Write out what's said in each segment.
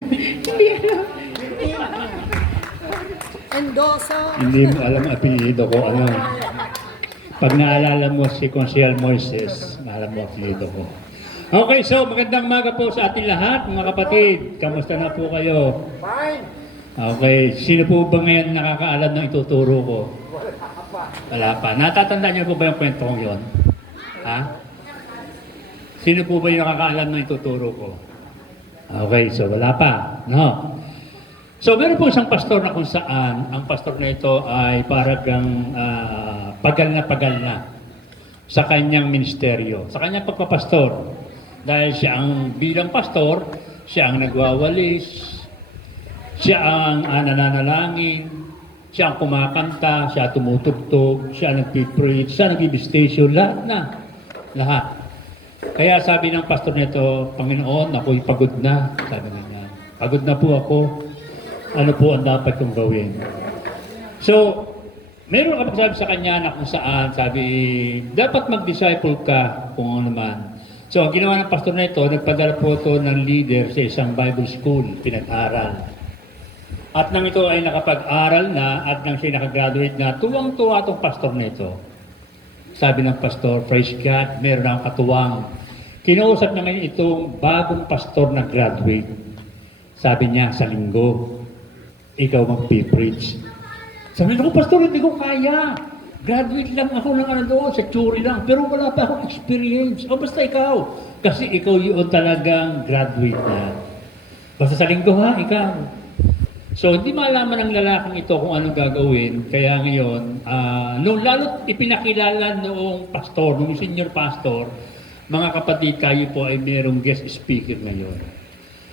Hindi alam. Endoso. Hindi mo alam ang apelyido ko. Ano? Pag naalala mo si Consiel Moises, naalala mo ang apelyido ko. Okay, so magandang umaga po sa ating lahat, mga kapatid. Kamusta na po kayo? Fine. Okay, sino po ba ngayon nakakaalam ng ituturo ko? Wala pa. Natatandaan niyo po ba yung kwento kong yun? Ha? Sino po ba yung nakakaalam ng ituturo ko? Okay, so wala pa. No. So meron po isang pastor na kung saan ang pastor na ito ay paragang pagal na sa kanyang ministeryo, sa kanyang pagpapastor. Dahil siya ang bilang pastor, siya ang nagwawalis, siya ang nananalangin, siya ang kumakanta, siya tumutugtog, siya ang nagpipreach, siya ang nag-ibistation, lahat na. Lahat. Kaya sabi ng pastor nito, Panginoon, ako'y pagod na. Sabi niya, pagod na po ako. Ano po ang dapat kong gawin? So, meron kapag sabi sa kanya na kung saan, sabi, dapat mag-disciple ka kung ano man. So, ang ginawa ng pastor na ito, nagpadala po ito ng leader sa isang Bible school, pinag-aral. At nang ito ay nakapag-aral na at nang siya nakagraduate na, tuwang-tuwa itong pastor na ito. Sabi ng pastor, praise God, meron ang katuwang. Kinausap naman itong bagong pastor na graduate. Sabi niya, sa linggo, ikaw magpipreach. Sabi ko, pastor, hindi ko kaya. Graduate lang ako ng ano doon, sa theory lang, pero wala pa akong experience. O basta ikaw. Kasi ikaw yun talagang graduate na. Basta sa linggo ha, ikaw. So, hindi malaman ng lalaking ito kung anong gagawin. Kaya ngayon, nung lalo't ipinakilala noong pastor, noong senior pastor, mga kapatid, tayo po ay mayroong guest speaker ngayon.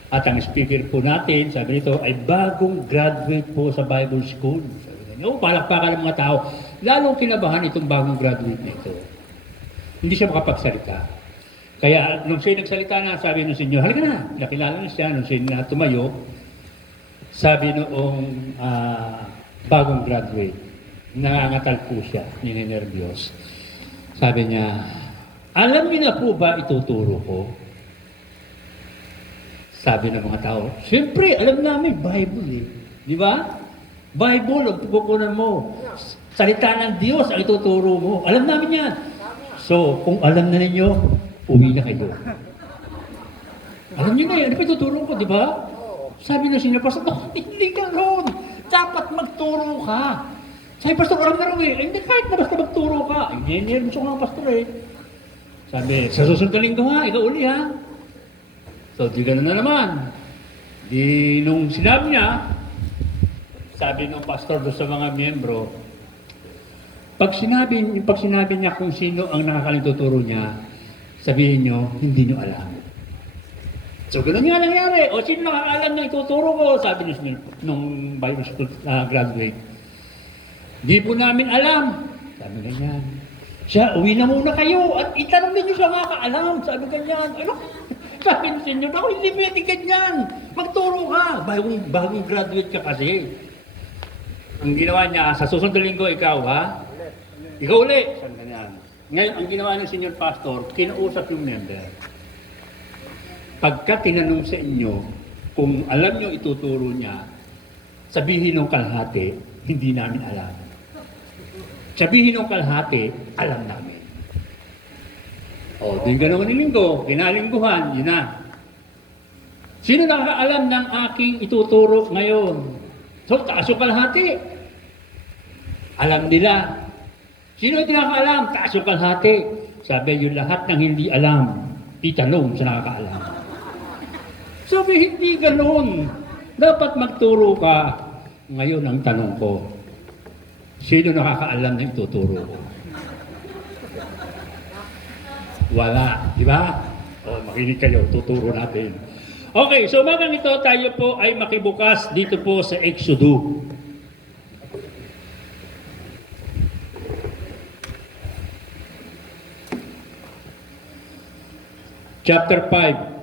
At ang speaker po natin, sabi nito, ay bagong graduate po sa Bible School. Sabi niya, palakpakan ng mga tao. Lalong kinabahan itong bagong graduate nito. Hindi siya makapagsalita. Kaya nung siya nagsalita na, sabi nung senyor, halika na, nakilala na siya, nung siya na tumayo, sabi noong bagong graduate, nangangatal po siya, ninenervyos. Sabi niya, alam niyo na po ba ituturo ko? Sabi ng mga tao, siyempre, alam namin, Bible eh. Di ba? Bible, ang tukukunan mo. Salita ng Diyos ang ituturo mo. Alam namin yan. So, kung alam na ninyo, uwi na kayo. Alam niyo na yan, ano pa ituturo ko, di ba? Sabi ng senior pastor, hindi ka ron. Dapat magturo ka. Sabi, pastor, alam na rin eh. Hindi, kahit na basta magturo ka. Hindi, gusto ko nga pastor eh. Sabi, sa susunod na linggo ha, ikaw uli ha. So, di gano'n na naman. Di nung sinabi niya, sabi ng pastor doon sa mga miyembro, pag sinabi niya kung sino ang nakakalituturo niya, sabihin niyo, hindi niyo alam. So, gano'n nga nangyari. O, sino nakakaalam na ituturo ko? Sabi niya nung Bible School graduate. Di po namin alam. Sabi ganyan. Siya, uwi na muna kayo at itanong niyo siya nakakaalam. Sabi ganyan. Ano? Sabi niya sa inyo, ako hindi pwede ganyan. Magturo ka. Bagong graduate ka kasi. Ang ginawa niya, sa susunod na linggo, ikaw ha? Ikaw uli. Sabi ganyan. Ngayon, ang ginawa ng senior pastor, kinausap yung member. Pagka tinanong sa inyo, kung alam niyo ituturo niya, sabihin ng kalahati, hindi namin alam. Sabihin ng kalahati, alam namin. O, din ganoon ng linggo, kinalingguhan, yun na. Sino nakakaalam ng aking ituturo ngayon? So, taas yung kalahati. Alam nila. Sino hindi nakakaalam? Taas yung kalahati. Sabi yung lahat ng hindi alam, itanong sa nakakaalam. Sabi, hindi ganoon. Dapat magturo ka. Ngayon ang tanong ko, sino nakakaalam na ituturo ko? Wala, di ba? O, makinig kayo, tuturo natin. Okay, so magang ito, tayo po ay makibukas dito po sa Exodus. Chapter 5.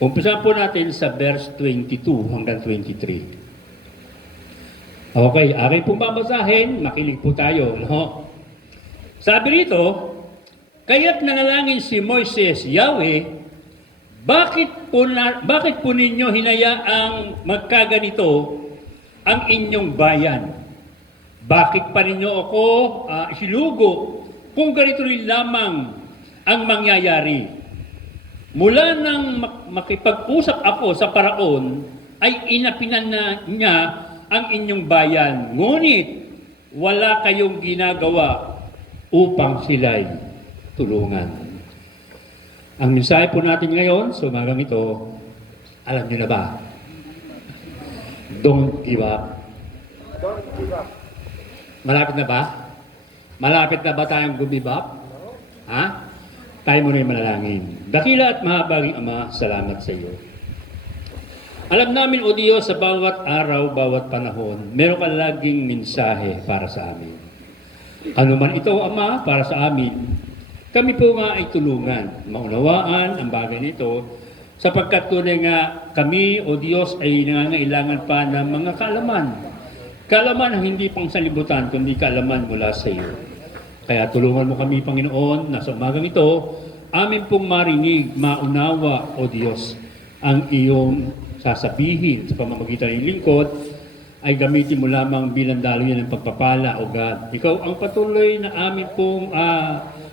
Umpisa po natin sa verse 22 hanggang 23. Okay, aking pong babasahin, makinig po tayo. No? Sabi rito, kaya't nanalangin si Moises, Yahweh, bakit po ninyo hinayaang magkaganito ang inyong bayan? Bakit pa ninyo ako isilugo kung ganito rin lamang ang mangyayari? Mula nang makipag-usap ako sa paraon, ay inapinan na niya ang inyong bayan. Ngunit wala kayong ginagawa upang sila'y tulungan. Ang mensahe po natin ngayon sa umagang ito, alam niyo na ba? Don't give up. Don't give up. Malapit na ba? Malapit na ba tayong give up? Ha? Tayo muna yung manalangin. Dakila at mahabaging Ama, salamat sa iyo. Alam namin, O Diyos, sa bawat araw, bawat panahon, meron ka laging mensahe para sa amin. Ano man ito, Ama, para sa amin, kami po nga ay tulungan, maunawaan ang bagay nito, sapagkat tunay nga kami, O Diyos, ay nangangailangan pa ng mga kaalaman. Kaalaman ang hindi pang salibutan, kundi kaalaman mula sa iyo. Kaya tulungan mo kami, Panginoon, na sa umagang ito, amin pong marinig, maunawa, O Diyos, ang iyong sasabihin sa pamamagitan ng lingkod, ay gamitin mo lamang bilang daluyan ng pagpapala, O God. Ikaw ang patuloy na amin pong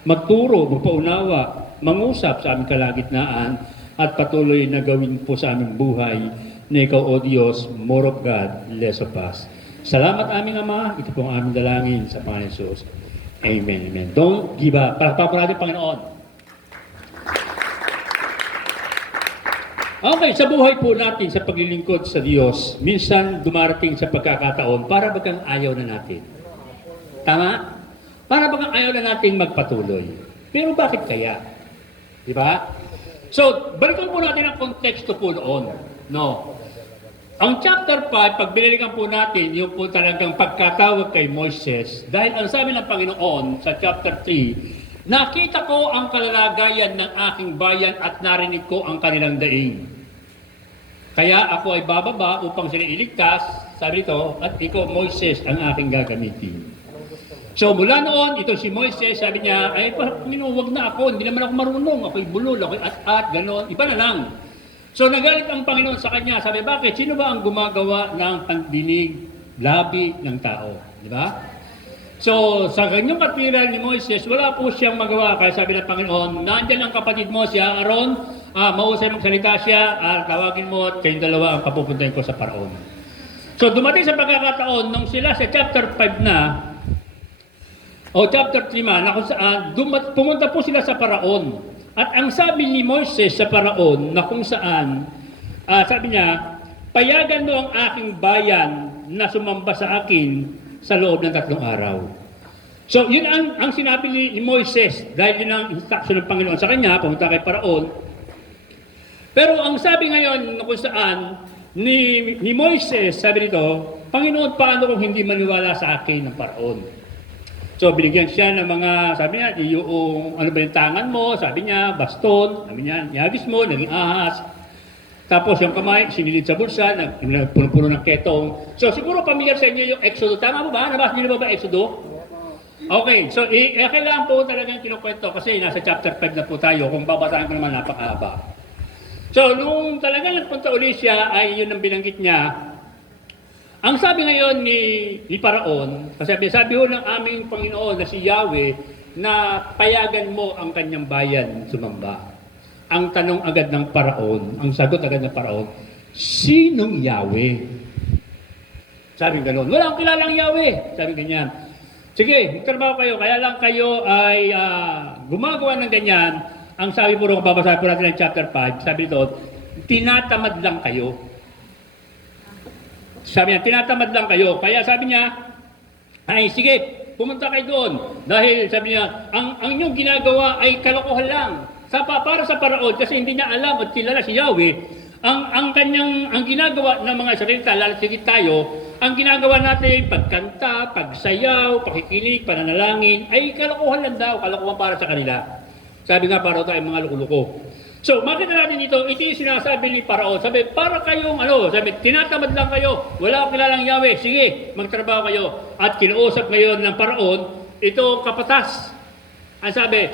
magturo, magpaunawa, mangusap sa aming kalagitnaan, at patuloy na gawin po sa aming buhay na ikaw, O Diyos, more of God, less of us. Salamat aming Ama, ito po ang aming dalangin sa Panginoon Jesus. Amen, amen. Don't give up. Palakpakan natin, Panginoon. Okay, sa buhay po natin sa paglilingkod sa Diyos, minsan dumarating sa pagkakataon para bagang ayaw na natin. Tama? Para bagang ayaw na natin magpatuloy. Pero bakit kaya? Di ba? So, balikan po natin ang konteksto po noon. No. Ang chapter 5, pag binalikan po natin, yung po talagang pagkatawag kay Moises, dahil ang sabi ng Panginoon sa chapter 3, nakita ko ang kalalagayan ng aking bayan at narinig ko ang kanilang daing. Kaya ako ay bababa upang sila iligtas, sabi nito, at ikaw, Moises, ang aking gagamitin. So mula noon, ito si Moises, sabi niya, ay Panginoon, wag na ako, hindi naman ako marunong, ako'y bulol, ako'y at, gano'n, iba na lang. So nagalit ang Panginoon sa kanya, sabi, bakit? Sino ba ang gumagawa ng pandinig, labi ng tao? Di ba? So, sa kanyang katwiran ni Moises, wala po siyang magawa. Kaya sabi ng Panginoon, nandyan ang kapatid mo, si Aaron, mahusay magsalita siya, tawagin mo at kayong dalawa ang papupuntahin ko sa paraon. So, dumating sa pagkakataon, nung sila sa chapter 5 na, o chapter 3 na kung saan, pumunta po sila sa paraon. At ang sabi ni Moises sa paraon, na kung saan, sabi niya, payagan mo ang aking bayan na sumamba sa akin sa loob ng 3 araw. So, yun ang sinabi ni Moises, dahil yun ang instruction ng Panginoon sa kanya, pumunta kay Paraon. Pero ang sabi ngayon kung saan, ni Moises, sabi nito, Panginoon, paano kung hindi maniwala sa akin ng Paraon? So, binigyan siya ng mga, sabi niya, yung, ano ba yung tangan mo? Sabi niya, baston, sabi niya, niyagis mo, naging ahas. Tapos yung kamay, sinilid sa bulsa, nagpuno-puno ng ketong. So siguro pamilyar sa inyo yung Exodo. Tama mo ba? Nabasa niyo ba Exodo? Okay, so kailangan po talagang kinukwento kasi nasa chapter 5 na po tayo. Kung babasahin ko naman, napakahaba. So nung talagang nagpunta uli siya, ay yun ang binanggit niya. Ang sabi ngayon ni Paraon, kasi sabi ho ng aming Panginoon na si Yahweh, na payagan mo ang kanyang bayan sumamba. Ang tanong agad ng Paraon, ang sagot agad ng Paraon, sinong Yahweh? Sabi gano'n, walang kilalang Yahweh. Sabi ganyan. Sige, magtrabaho kayo, kaya lang kayo ay gumagawa ng ganyan. Ang sabi po rin, kung babasahin po natin ng chapter 5, sabi dito, tinatamad lang kayo. Sabi niya, tinatamad lang kayo. Kaya sabi niya, ay sige, pumunta kayo doon. Dahil sabi niya, ang inyong ginagawa ay kalokohan lang. Para sa Paraon, kasi hindi niya alam at kilala si Yahweh, ang ginagawa ng mga Israelita, lalo sigit tayo, ang ginagawa natin, pagkanta, pagsayaw, pakikinig, pananalangin, ay kalokohan lang daw, kalokohan para sa kanila. Sabi nga, para tayo mga luko-luko. So, makita natin ito yung sinasabi ni Paraon. Sabi, para kayong, sabi, tinatamad lang kayo, wala akong kilalang Yahweh, sige, magtrabaho kayo. At kinausap ngayon ng Paraon, ito kapatas. Ang sabi,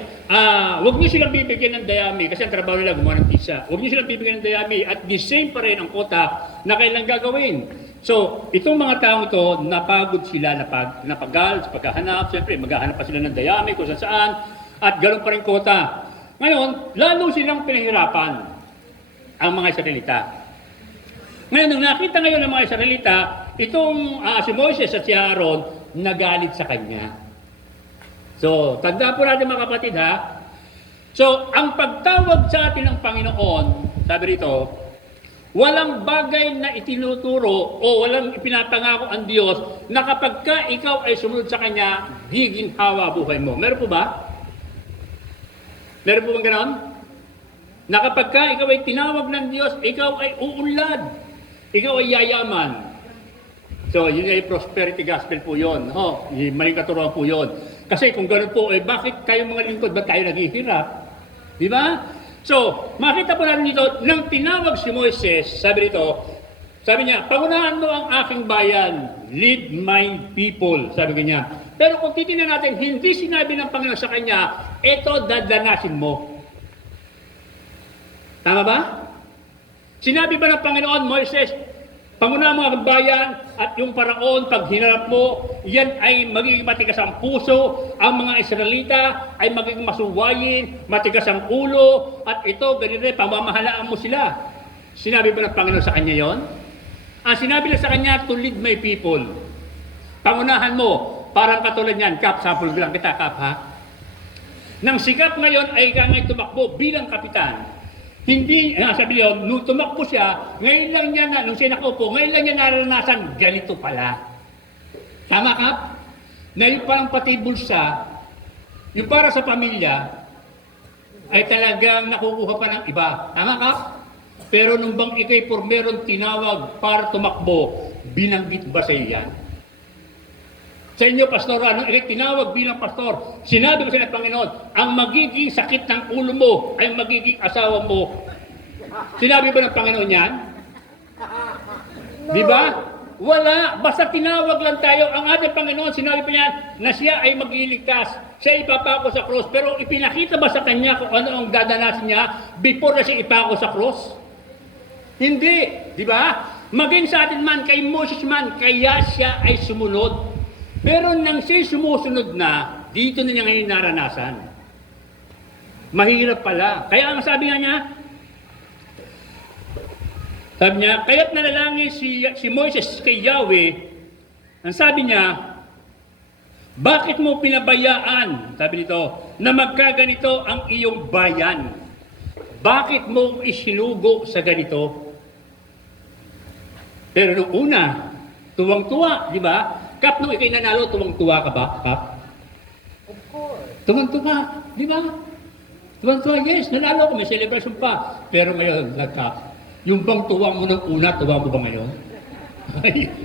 huwag niyo silang bibigyan ng dayami kasi ang trabaho nila gumawa ng pizza. Huwag niyo silang bibigyan ng dayami at the same pa rin ang kota na kailang gagawin. So, itong mga taong ito, napagod sila, napagal sa paghahanap. Siyempre, maghahanap pa sila ng dayami kung saan at ganoon pa rin kota. Ngayon, lalo silang pinahirapan ang mga Israelita. Ngayon, nung nakita ngayon ng mga Israelita, itong si Moses at si Aaron, nagalit sa kanya. So, tanda po natin mga kapatid ha. So, ang pagtawag sa atin ng Panginoon, sabi rito, walang bagay na itinuturo o walang ipinapangako ang Diyos na kapag ka ikaw ay sumunod sa Kanya, giginhawa buhay mo. Meron po ba? Meron po bang ganon? Na kapag ka ikaw ay tinawag ng Diyos, ikaw ay uunlad. Ikaw ay yayaman. So, yun ay prosperity gospel po yun. Maling katuruan po yun. Kasi kung gano'n po, bakit kayo mga lingkod, ba't tayo naghihirap? Di ba? So, makita po natin dito, nang tinawag si Moises, sabi niya, pangunahan mo ang aking bayan, lead my people, sabi niya. Pero kung titignan natin, hindi sinabi ng Panginoon sa kanya, eto dadanasin mo. Tama ba? Sinabi ba ng Panginoon, Moises, pangunahan mo ang bayan at yung paraon, pag hinarap mo, yan ay magiging matigas ang puso, ang mga Israelita ay magiging masuwayin, matigas ang ulo, at ito, ganito rin, pamamahalaan mo sila. Sinabi ba ng Panginoon sa kanya yon? Ang sinabi na sa kanya, to lead my people. Pangunahan mo, parang katulad yan, Kap, sample lang kita, Kap, ha? Nang si Kap ngayon ay kangay tumakbo bilang kapitan, hindi, sabi yun, nung tumakbo siya, ngayon lang niya nung siya nakaupo, ngayon lang niya naranasan, ganito pala. Tama, Kap? Na yung parang pati bulsa, yung para sa pamilya, ay talagang nakukuha pa ng iba. Tama, Kap? Pero nung bang ikay por meron tinawag para tumakbo, binanggit ba sa iyan? Sa inyo, pastor, anong ikay tinawag bilang pastor? Sinabi ko sa Panginoon, ang magiging sakit ng ulo mo ay magiging asawa mo. Sinabi ba ng Panginoon yan? Di ba? Wala. Basta tinawag lang tayo. Ang ating Panginoon, sinabi pa niya na siya ay magliligtas. Siya ipapako sa cross. Pero ipinakita ba sa kanya kung ano ang dadanasin niya before na siya ipako sa cross? Hindi. Di ba? Maging sa atin man, kay Moses man, kaya siya ay sumunod. Pero nang siya sumusunod na, dito na niya ngayon naranasan. Mahirap pala. Kaya ang sabi nga niya, kaya't nanalangin si Moises kay Yahweh, ang sabi niya, bakit mo pinabayaan, sabi nito, na magkaganito ang iyong bayan? Bakit mo isinugo sa ganito? Pero nung una, tuwang-tuwa, di ba? Kap, nung ikay nanalo, tuwang-tuwa ka ba, Kap? Of course. Tuwang-tuwa, di ba? Tuwang-tuwa, yes, nanalo ko, may celebration pa. Pero ngayon, Kap, yung bang tuwa mo nung una, tuwa mo ba ngayon?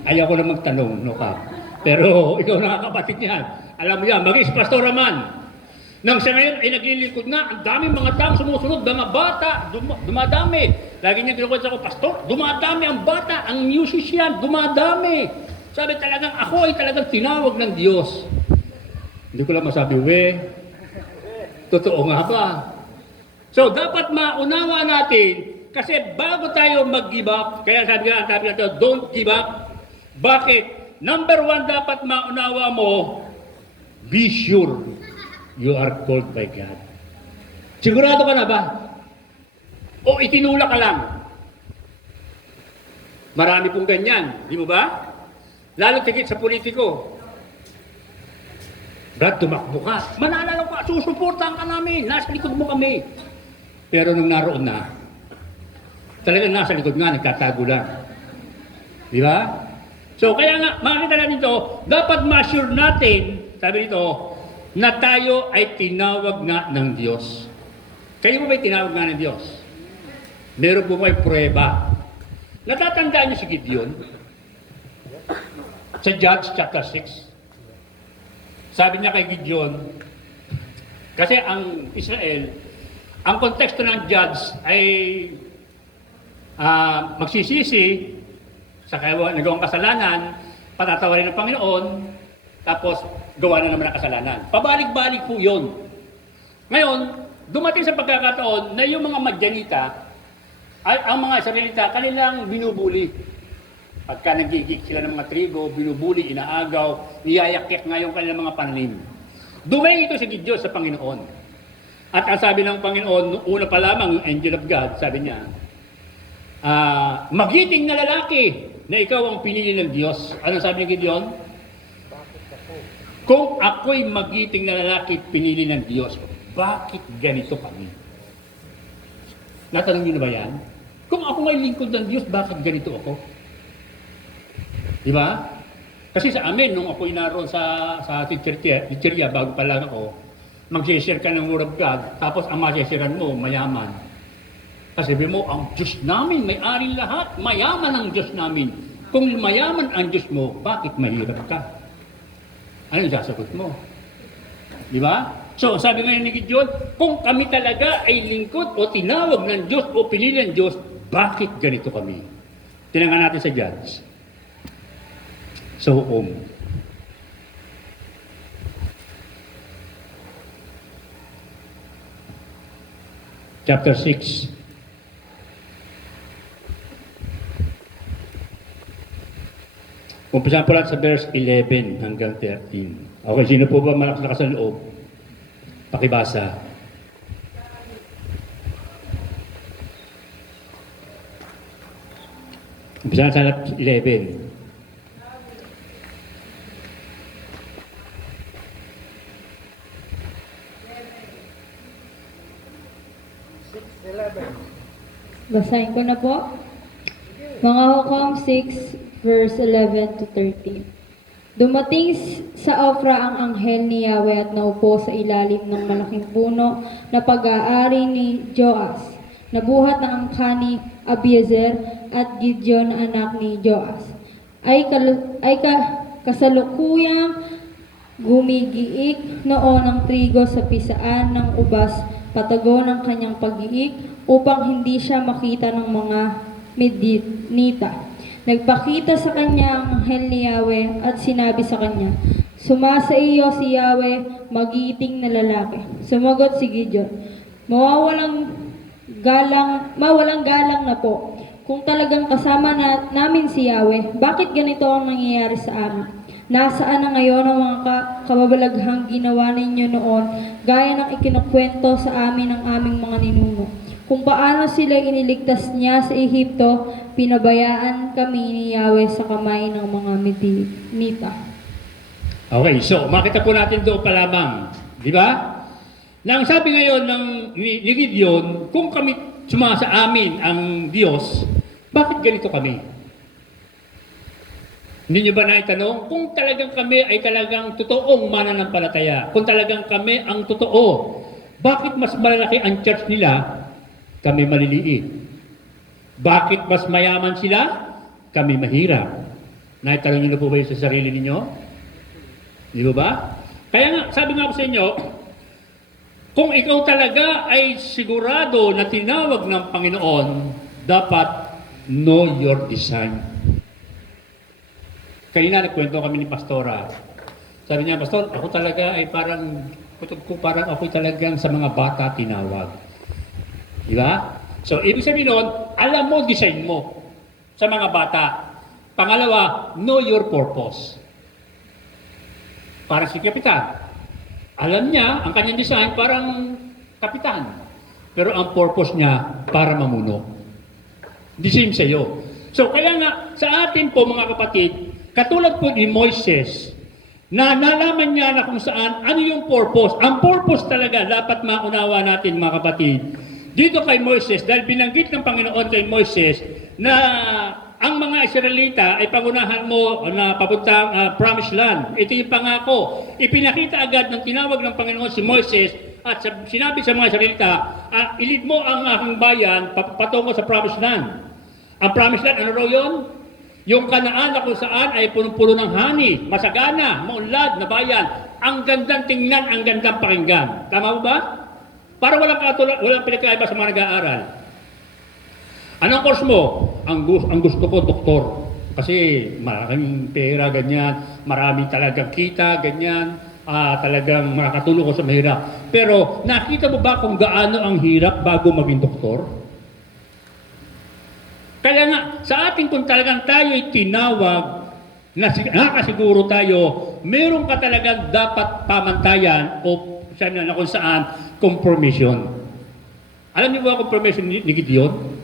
Ayaw ko na magtanong, no, Kap? Pero ikaw nakakapatid niyan. Alam mo yan, maging pastora man. Nang siya ngayon ay naglilingkod na, ang daming mga taong sumusunod, mga bata, dumadami. Lagi niya kinukwento ako, pastor, dumadami ang bata, ang musician, dumadami. Sabi talagang ako ay talagang tinawag ng Diyos. Hindi ko lang masabi, totoo nga ba? So, dapat maunawa natin, kasi bago tayo mag-give up, kaya sabi natin, don't give up. Bakit? Number one, dapat maunawa mo, be sure you are called by God. Sigurado ka na ba? O itinula ka lang? Marami pong ganyan, di mo ba? Lalo tigit sa politiko. Brad, tumakbo ka. Mananalo ka, susuportahan ka namin. Nasa likod mo kami. Pero nung naroon na, talagang nasa likod nga, nagtatago lang. Di ba? So, kaya nga, makikita natin ito, dapat ma-assure natin, sabi nito, na tayo ay tinawag nga ng Diyos. Kayo mo ba'y tinawag nga ng Diyos? Meron po may prueba. Natatandaan niyo si Gideon? Sa Judges chapter 6. Sabi niya kay Gideon, kasi ang Israel, ang konteksto ng Judge ay magsisisi sa nagawang kasalanan, patatawarin ng Panginoon, tapos gawa na naman ang kasalanan. Pabalik-balik po yun. Ngayon, dumating sa pagkakataon na yung mga Madyanita, ay, ang mga Israelita, kanilang binubuli. Pagka nagigig sila ng mga trigo, binubuli, inaagaw, niyayakyak ngayon kanilang mga pananim. Dumating ito si Gideon sa Panginoon. At ang sabi ng Panginoon, noong una pa lamang yung angel of God, sabi niya, magiting na lalaki na ikaw ang pinili ng Diyos. Ano sabi ni Gideon? Bakit ako? Kung ako'y magiting na lalaki pinili ng Diyos, bakit ganito kami? Natanong niyo na ba yan? Kung ako ngay lingkod ng Diyos, bakit ganito ako? Di ba? Kasi sa amin, nung ako'y naroon sa teacherya, bago pa lang ako, mag-share ka ng Word of God, tapos ang ma-sharean mo, mayaman. Kasi sabi mo, ang Diyos namin, may-ari lahat, mayaman ang Diyos namin. Kung mayaman ang Diyos mo, bakit mahirap ka? Ano yung sasagot mo? Di ba? So, sabi ngayon ni Gideon, kung kami talaga ay lingkod o tinawag ng Diyos o pinili ng Diyos, bakit ganito kami? Tinangan natin sa Judge. Sa hukom. Chapter 6. Umpisa po lang sa verse 11 hanggang 13. Okay, sino po ba malakas sa loob? Pakibasa. Umpisa sa 11. 6:11. Basahin ko na po. Mga Hukom 6, verse 11 to 13. Dumating sa Ofra ang anghel ni Yahweh at naupo sa ilalim ng malaking puno na pag-aari ni Joas. Nabuhat ng angka ni Abiezer at Gideon na anak ni Joas. Kasalukuyang gumigiik noon ang trigo sa pisaan ng ubas patago ng kanyang pag-iik upang hindi siya makita ng mga Midianita. Nagpakita sa kanya ang anghel ni Yahweh at sinabi sa kanya, "Sumasa iyo si Yahweh, magiiting na lalaki." Sumagot si Gideon, mawalang galang na po. Kung talagang kasama namin si Yahweh, bakit ganito ang nangyayari sa amin? Nasaan na ngayon ang mga kababalaghang ginawa ninyo noon, gaya ng ikinukwento sa amin ng aming mga ninuno? Kung paano sila iniligtas niya sa Ehipto, pinabayaan kami ni Yahweh sa kamay ng mga Midianita. Okay, so makita po natin doon pa lamang. Di ba? Nang sabi ngayon ni Gideon, kung kami sumasa amin ang Diyos, bakit ganito kami? Hindi niyo ba naitanong? Kung talagang kami ay talagang totoong mananampalataya, kung talagang kami ang totoo, bakit mas malaki ang church nila, kami maliliit? Bakit mas mayaman sila, kami mahirap? Naitanong niyo na po ba yun sa sarili ninyo? Di ba? Kaya nga, sabi nga po sa inyo, kung ikaw talaga ay sigurado na tinawag ng Panginoon, dapat know your design. Kanina nagkwento kami ni Pastora. Sabi niya, Pastor, ako talaga ay parang ako'y talagang sa mga bata tinawag. Di ba? So, ibig sabihin nun, alam mo, design mo sa mga bata. Pangalawa, know your purpose. Para si Kapitan. Alam niya, ang kanyang design parang kapitan. Pero ang purpose niya, para mamuno. The same sa iyo. So, kaya nga, sa atin po mga kapatid, katulad po ni Moises, na nalaman niya na kung saan, ano yung purpose. Ang purpose talaga, dapat maunawa natin mga kapatid. Dito kay Moises, dahil binanggit ng Panginoon kay Moises, na ang mga Israelita ay pangunahan mo na papuntang promised land. Ito yung pangako. Ipinakita agad ng tinawag ng Panginoon si Moises at sinabi sa mga Israelita, ilid mo ang aking bayan patungo sa promised land. Ang promised land, ano raw yun? Yung Kanaan na kung saan ay punong-puno ng hani, masagana, maunlad na bayan. Ang gandang tingnan, ang gandang pakinggan. Tama mo ba? Para walang pinagkaiba sa mga nag-aaral. Anong course mo? Ang gusto ko, doktor. Kasi malaking pera, ganyan. Marami talagang kita, ganyan. talagang makakatulong ko sa mahirap. Pero nakita mo ba kung gaano ang hirap bago maging doktor? Kaya nga, sa atin kung talagang tayo ay tinawag, nakasiguro tayo, meron ka talagang dapat pamantayan o sabi na kung saan, confirmation. Alam niyo ba confirmation ni Gideon?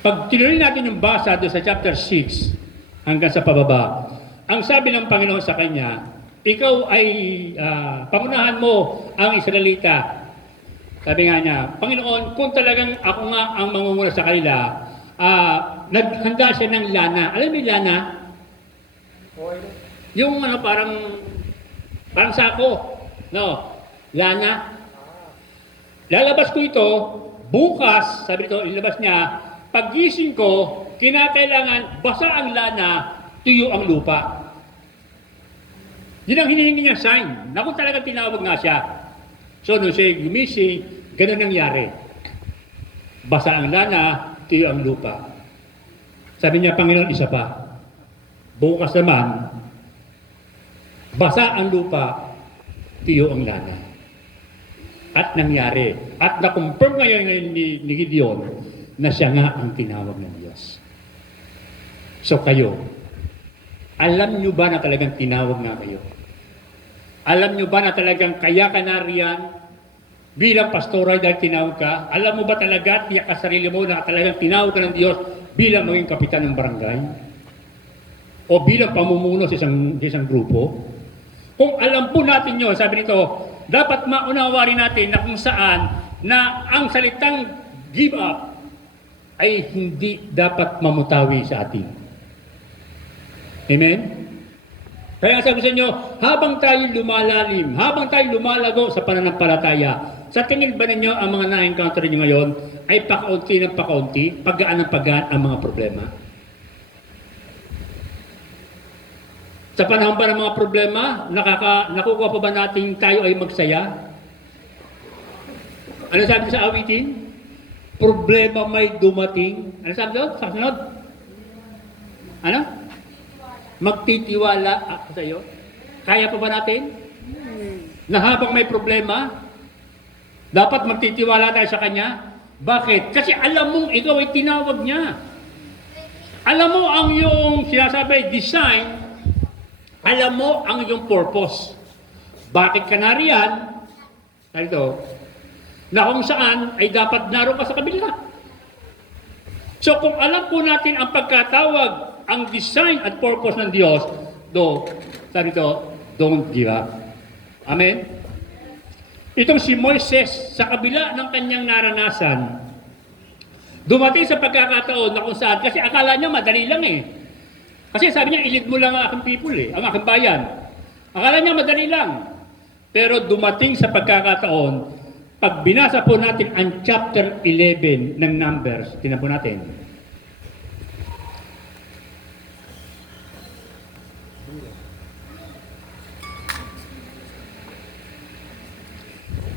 Pag tinuloy natin yung basa doon sa chapter 6 hanggang sa pababa, ang sabi ng Panginoon sa kanya, ikaw ay pangunahan mo ang Israelita. Sabi nga niya, Panginoon, kung talagang ako nga ang mangunguna sa kanila, naghanda siya ng lana. Alam mo yung lana? Oil. Yung parang sako. No, lana. Lalabas ko ito, bukas, sabi ito, ilabas niya, paggising ko, kinakailangan basa ang lana, tuyo ang lupa. Yun ang hinihingi niya sign, na kung talagang tinawag nga siya. So, nung siya gumising, ganun nangyari. Basa ang lana, tuyo ang lupa. Sabi niya, Panginoon, isa pa. Bukas naman, basa ang lupa, tuyo ang lana. At nangyari. At na-confirm ngayon ni Gideon na siya nga ang tinawag ng Diyos. So kayo, alam nyo ba na talagang tinawag nga kayo? Alam nyo ba na talagang kaya ka nariyan bilang pastoral dahil tinawag ka? Alam mo ba talaga, tiyak ka sarili mo na talagang tinawag ka ng Diyos bilang maging kapitan ng barangay? O bilang pamumuno sa isang grupo? Kung alam po natin yun, sabi nito, dapat maunawa rin natin na kung saan na ang salitang give up ay hindi dapat mamutawi sa atin. Amen? Kaya sabi sa inyo, habang tayo lumalalim, habang tayo lumalago sa pananampalataya, sa tingin ba ninyo ang mga na-encounter niyo ngayon ay pakaunti ng pakaunti, paggaan ng paggaan ang mga problema? Sa panahon ba ng mga problema, nakukuha pa ba natin tayo ay magsaya? Ano sabi sa awitin? Problema may dumating. Ano sabi doon? Sa sunod? Ano? Magtitiwala ako sa iyo. Kaya pa ba natin? Na habang may problema, dapat magtitiwala tayo sa Kanya. Bakit? Kasi alam mong ikaw ay tinawag niya. Alam mo ang iyong sinasabi, design, alam mo ang iyong purpose. Bakit ka nariyan? Ito, na kung saan ay dapat naroon ka sa kabila. So kung alam po natin ang pagkatawag, ang design at purpose ng Diyos, sabi ito, don't give up. Amen? Itong si Moises, sa kabila ng kanyang naranasan, dumating sa pagkakataon na kung saan, kasi akala niya madali lang eh. Kasi sabi niya, ilid mo lang ang aking people eh, ang aking bayan. Akala niya madali lang. Pero dumating sa pagkakataon, pag binasa po natin ang chapter 11 ng Numbers, tingnan po natin.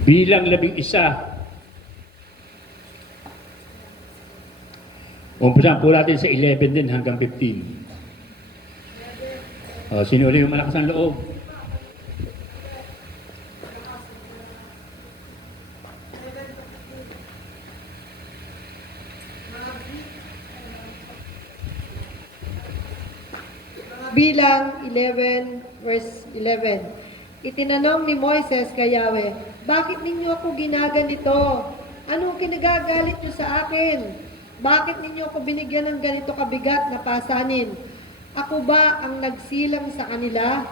Bilang 11. Umpisahan po natin sa 11 din hanggang 15. Sino ulit yung malakas ang loob? Bilang 11, verse 11. Itinanong ni Moises kay Yahweh, bakit ninyo ako ginaganito? Anong kinagagalit nyo sa akin? Bakit ninyo ako binigyan ng ganito kabigat na pasanin? Ako ba ang nagsilang sa kanila?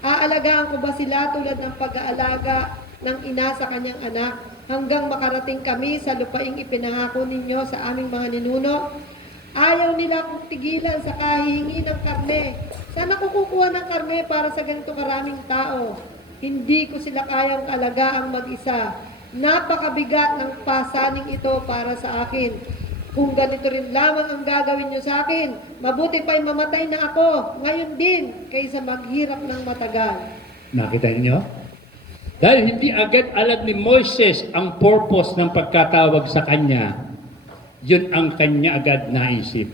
Aalagaan ko ba sila tulad ng pag-aalaga ng ina sa kanyang anak hanggang makarating kami sa lupaing ipinangako ninyo sa aming mga ninuno? Ayaw nila akong tigilan sa kahihingi ng karne. Saan ako kukuha ng karne para sa ganito karaming tao? Hindi ko sila kayang alagaang mag-isa. Napakabigat ng pasaning ito para sa akin. Kung ganito rin lamang ang gagawin nyo sa akin, mabuti pa'y mamatay na ako ngayon din kaysa maghirap ng matagal. Nakita niyo? Dahil hindi agad alam ni Moises ang purpose ng pagkatawag sa kanya, yun ang kanya agad naisip.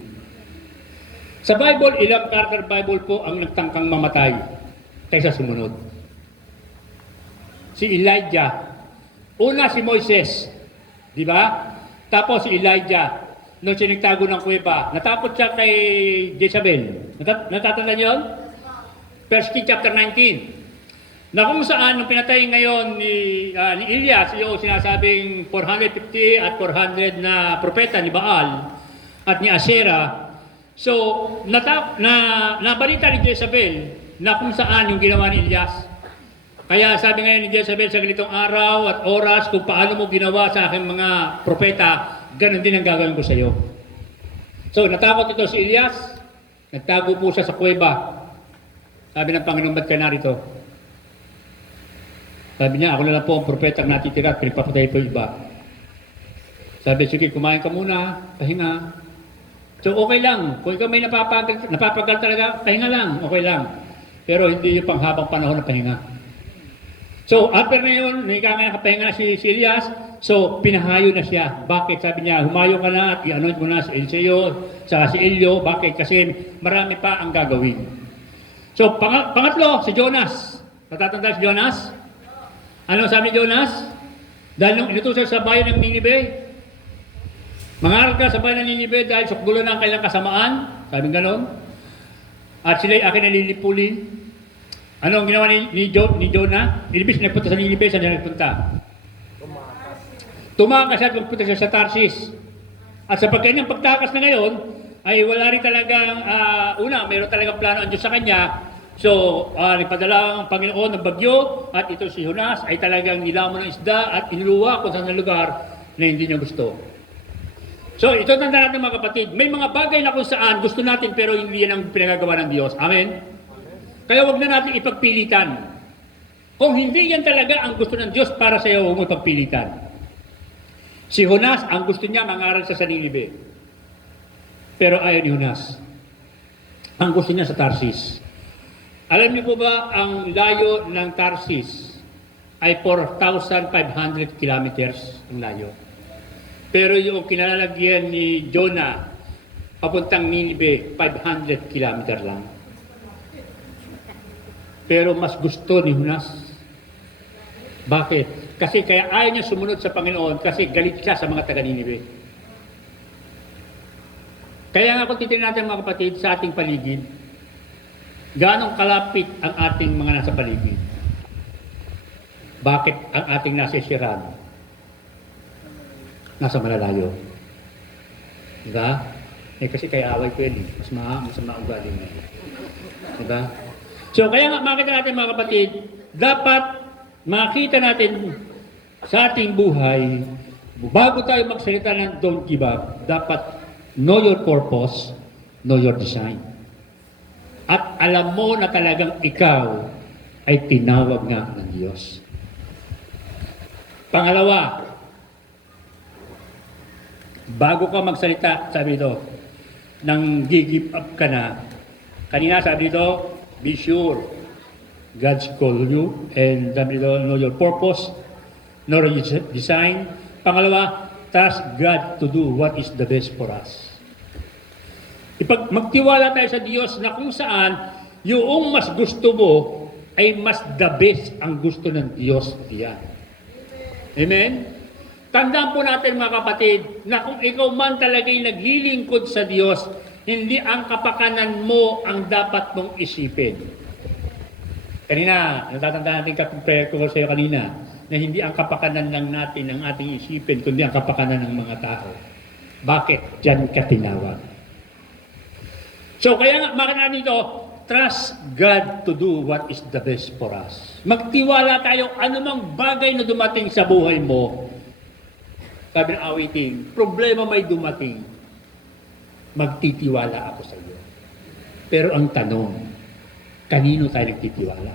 Sa Bible, ilang character Bible po ang nagtangkang mamatay. kaysa sumunod. Si Elijah, una si Moises, di ba? Tapos si Elijah, nung siya nagtago ng kuweba, natakot siya kay Jezebel. Natatanda niyo yun? 1 King chapter 19. Na kung saan, nung pinatay ngayon ni Elias, yung sinasabing 450 at 400 na propeta ni Baal at ni Asherah. So, nabalita ni Jezebel na kung saan yung ginawa ni Elias. Kaya sabi ngayon ni Jezebel sa ganitong araw at oras, kung paano mo ginawa sa aking mga propeta, ganun din ang gagawin ko sa iyo. So, natakot ito si Elias, nagtago po siya sa kuweba. Sabi ng Panginoon, ba't ka narito? Sabi niya, ako na lang po ang propeta ang natitira at pinagpapatay po iba. Sabi, sige, kumain ka muna, pahinga. So, okay lang. Kung ikaw may napapagal talaga, pahinga lang, okay lang. Pero hindi yung panghabang panahon na pahinga. So, after na yun, nakapahinga na si Elias, so pinahayo na siya. Bakit? Sabi niya, humayo ka na at i-anoint mo na si Eliseo, saka si Elio. Bakit? Kasi marami pa ang gagawin. So, pangatlo, si Jonas. Natatanda si Jonas? Ano sabi ni Jonas? Dahil nung inutusan sa bayan ng Ninive, mangaral ka sa bayan ng Ninive dahil sukdulo na ang kailang kasamaan. Sabi ganon. At sila'y akin nalilipulin. Ano ang ginawa ni Jonah? Ilibis nagpunta sa Ninive, saan siya nagpunta? Tumakas siya at magpunta siya sa Tarsis. At sa pagkain ng pagtakas na ngayon, ay wala rin talagang, mayroon talagang plano ang Diyos sa kanya. So, ipadala ang Panginoon ng bagyo at ito si Jonas ay talagang nilamon ng isda at iniluwa kung saan na lugar na hindi niya gusto. So, ito tanda natin mga kapatid, may mga bagay na kung saan gusto natin pero hindi yan ang pinagagawa ng Diyos. Amen? Kaya wag na natin ipagpilitan. Kung hindi yan talaga ang gusto ng Diyos para sa iyo, huwag mo ipagpilitan. Si Jonas, ang gusto niya mangaral sa Ninive. Pero ayaw ni Jonas. Ang gusto niya sa Tarsis. Alam niyo po ba, ang layo ng Tarsis ay 4,500 kilometers ang layo. Pero yung kinalalagyan ni Jonah, papuntang Ninive, 500 kilometer lang. Pero mas gusto ni Jonas. Bakit? Kasi kaya ayaw niya sumunod sa Panginoon kasi galit siya sa mga taga-Ninive. Kaya nga kung titignan natin mga kapatid sa ating paligid, gaano kalapit ang ating mga nasa paligid? Bakit ang ating nasa Iran nasa malalayo? Diba? Kasi kaya away ko yun. Mas maugali na. Diba? So kaya nga makita natin mga kapatid, dapat makita natin sa ating buhay, bago tayo magsalita ng don't give up, dapat know your purpose, know your design. At alam mo na talagang ikaw ay tinawag nga ng Diyos. Pangalawa, bago ka magsalita, sabi ito, nang give up ka na, kanina sabi ito, be sure God's call you, and sabi ito, know your purpose, know your design. Pangalawa, trust God to do what is the best for us. Magtiwala tayo sa Diyos na kung saan yung mas gusto mo ay mas the best ang gusto ng Diyos diyan. Amen? Tandaan po natin mga kapatid na kung ikaw man talaga'y naglilingkod sa Diyos, hindi ang kapakanan mo ang dapat mong isipin. Kanina, natatandaan natin kapag ko sa iyo kanina, na hindi ang kapakanan lang natin ang ating isipin, kundi ang kapakanan ng mga tao. Bakit? Diyan ka tinawag. So, kaya nga, makina dito, trust God to do what is the best for us. Magtiwala tayo, anumang bagay na dumating sa buhay mo. Sabi ng awiting, problema may dumating, magtitiwala ako sa iyo. Pero ang tanong, kanino tayo nagtitiwala?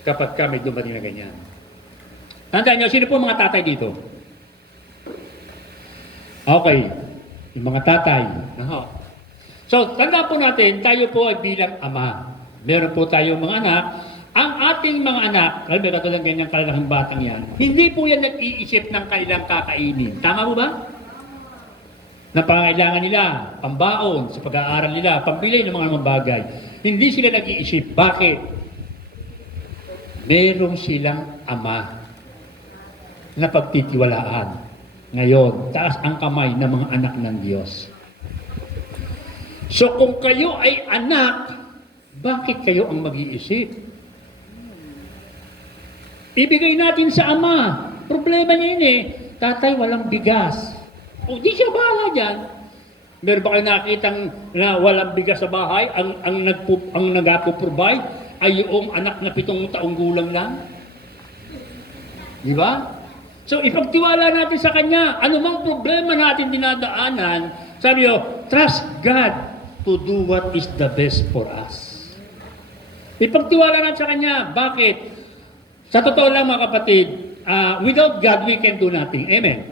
Kapag ka may dumating na ganyan. Tandaan nyo, sino po mga tatay dito? Okay. Yung mga tatay. So, tandaan po natin, tayo po ay bilang ama. Meron po tayong mga anak. Ang ating mga anak, alam mo, katulad ganyang kalalaking batang yan, hindi po yan nag-iisip ng kanilang kakainin. Tama po ba? Na pangailangan nila, pambaon, sa pag-aaral nila, pambili ng mga bagay. Hindi sila nag-iisip. Bakit? Meron silang ama na pagtitiwalaan. Ngayon, taas ang kamay ng mga anak ng Diyos. So kung kayo ay anak, bakit kayo ang mag-iisip? Ibigay natin sa ama. Problema niya yun eh. Tatay, walang bigas. O di siya bahala dyan. Meron ba kayo nakitang na walang bigas sa bahay? Ang nag-provide ay yung anak na 7 taong gulang lang? Di ba? So, ipagtiwala natin sa Kanya. Anumang problema natin dinadaanan, sabi nyo, trust God to do what is the best for us. Ipagtiwala natin sa Kanya. Bakit? Sa totoo lang mga kapatid, without God, we can do nothing. Amen?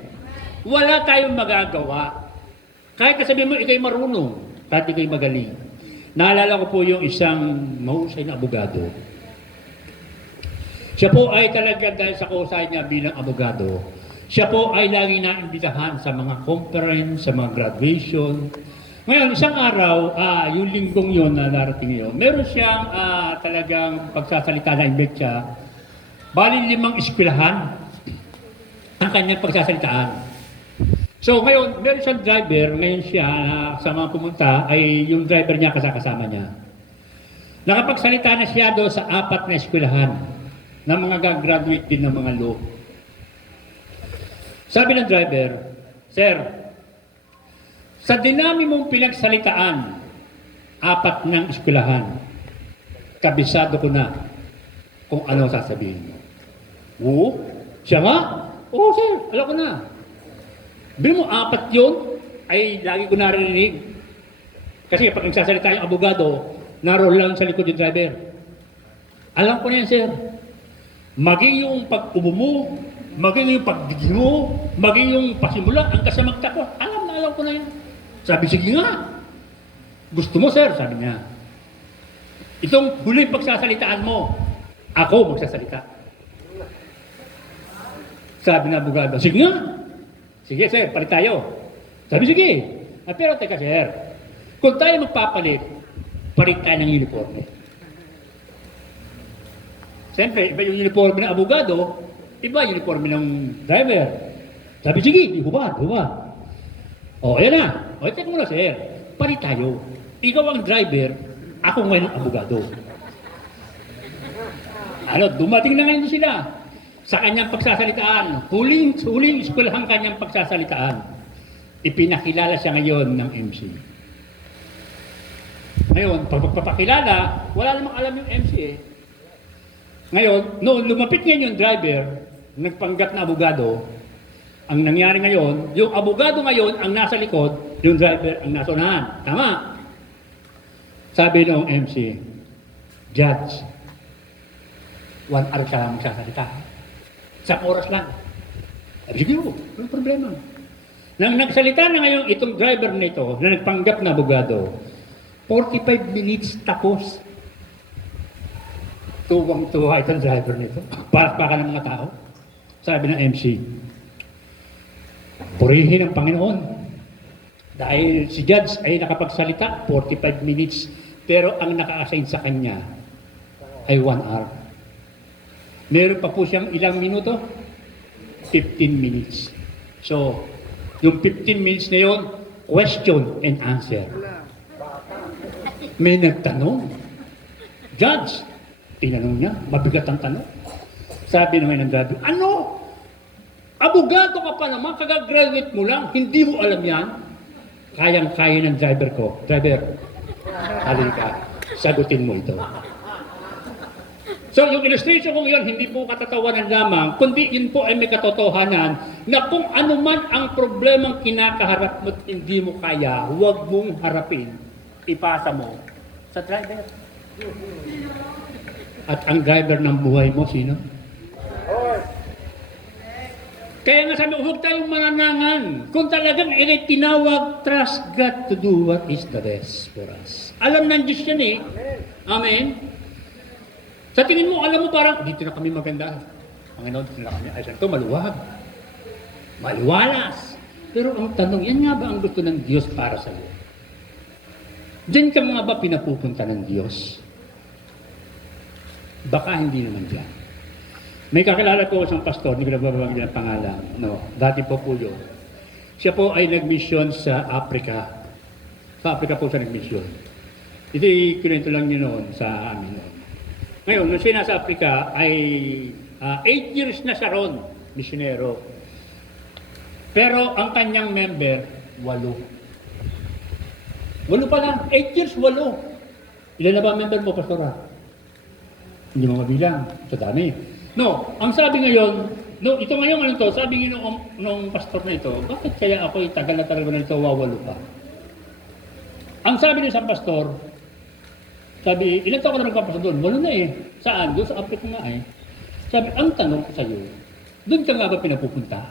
Wala tayong magagawa. Kahit sabihin mo, ikay marunong, kahit ikay magaling. Naalala ko po yung isang mahusay na abogado. Siya po ay talaga dahil sa kusay niya bilang abogado, siya po ay lagi naimbitahan sa mga conference, sa mga graduation. Ngayon, isang araw, yung linggong yun na narating yun, meron siyang talagang pagsasalita na imbit siya. Bali 5 eskwelahan ang kanyang pagsasalitaan. So ngayon, meron siyang driver, ngayon siya sa mga pumunta, ay yung driver niya kasama niya. Nakapagsalita na siya doon sa 4 na eskwelahan na mga gagraduate din ng mga law. Sabi ng driver, Sir, sa dinami mong pinagsalitaan, 4 ng eskwelahan, kabisado ko na kung ano sasabihin mo. Oo? Siya nga? Oo, sir, alam ko na. Bilang mo, 4 yun, ay lagi ko narinig. Kasi kapag nagsasalita yung abogado, naroon lang sa likod yung driver. Alam ko na yan, sir. Maging yung pag-ubo mo, maging yung pagdigin mo, maging yung pasimula, hanggang sa magtapos. Alam ko na yan. Sabi, sige nga. Gusto mo, sir? Sabi niya. Itong huling pagsasalitaan mo, ako magsasalita. Sabi na abogado, sige nga. Sige, sir, palit tayo. Sabi, sige. Pero teka, sir, kung tayo magpapalit, palit tayo ng uniforme. Siyempre, iba yung uniforme ng abogado, iba yung uniforme ng driver. Sabi, sige, hubad. O, ayan na. O, teka muna, sir. Palit tayo. Ikaw ang driver, ako ngayon ang abogado. Dumating na ngayon sila sa kanyang pagsasalitaan. Huling eskwelahan kanyang pagsasalitaan. Ipinakilala siya ngayon ng MC. Ngayon, pagpapakilala, wala namang alam yung MC eh. Ngayon, noon lumapit ngayon yung driver, nagpanggap na abogado, ang nangyari ngayon, yung abogado ngayon ang nasa likod, yung driver ang nasa unahan. Tama? Sabi ng MC, Judge, 1 hour ka lang magsasalita. 1 oras lang. Sabi, sige po, walang problema. Nang nagsalita na ngayon itong driver nito na nagpanggap na abogado, 45 minutes tapos. Tuwang-tuwa itong driver nito. Palakpakan ng mga tao. Sabi ng MC, purihin ang Panginoon. Dahil si Judge ay nakapagsalita, 45 minutes, pero ang naka-assign sa kanya ay 1 hour. Meron pa po siyang ilang minuto? 15 minutes. So, yung 15 minutes na yun, question and answer. May nagtanong. Judge, tinanong niya, mabigat ang tanong. Sabi naman ng driver, ano? Abogado ka pa naman, kagagraduate mo lang, hindi mo alam yan? Kayang-kaya ng driver ko. Driver, halika, sagutin mo ito. So, yung illustration kong yun, hindi po katatawanan lamang, kundi yun po ay may katotohanan na kung ano man ang problemang kinakaharap mo at hindi mo kaya, huwag mong harapin, ipasa mo sa driver. At ang driver ng buhay mo, sino? Kaya nga sabi, huwag tayong mananangan. Kung talagang tinawag, trust God to do what is the best for us. Alam ng Diyos yan eh. Amen? Sa tingin mo, alam mo parang, dito na kami maganda. Panginoon, dito na kami. Ay, ito maluwag. Maliwalas. Pero ang tanong, yan nga ba ang gusto ng Diyos para sa iyo? Diyan ka nga ba pinapupunta ng Diyos? Baka hindi naman diyan. May kakilala ko isang pastor, hindi ko nababanggit ang pangalan. No, dati po yun. Siya po ay nag-mission sa Africa. Sa Africa po siya nag-mission. Ito ikinento lang niyo noon sa amin noon. Ngayon, nung siya nasa Africa ay 8 years na siya ron, misyonero. Pero ang kanyang member, 8. 8 pa lang, 8 years, 8. Ilan na ba ang member mo, pastora? Hindi mo mabilang, sa dami. No, ang sabi ngayon, no, ito ngayon ano to, sabi nung pastor na ito, bakit kaya ako tagal na talaga na ito, 8 pa? Ang sabi ng isang pastor, sabi, ilan taon ka na nagpapastor doon? Wala na eh. Saan? Doon sa Africa nga eh. Sabi, ang tanong ko sa iyo, doon ka nga ba pinapupunta?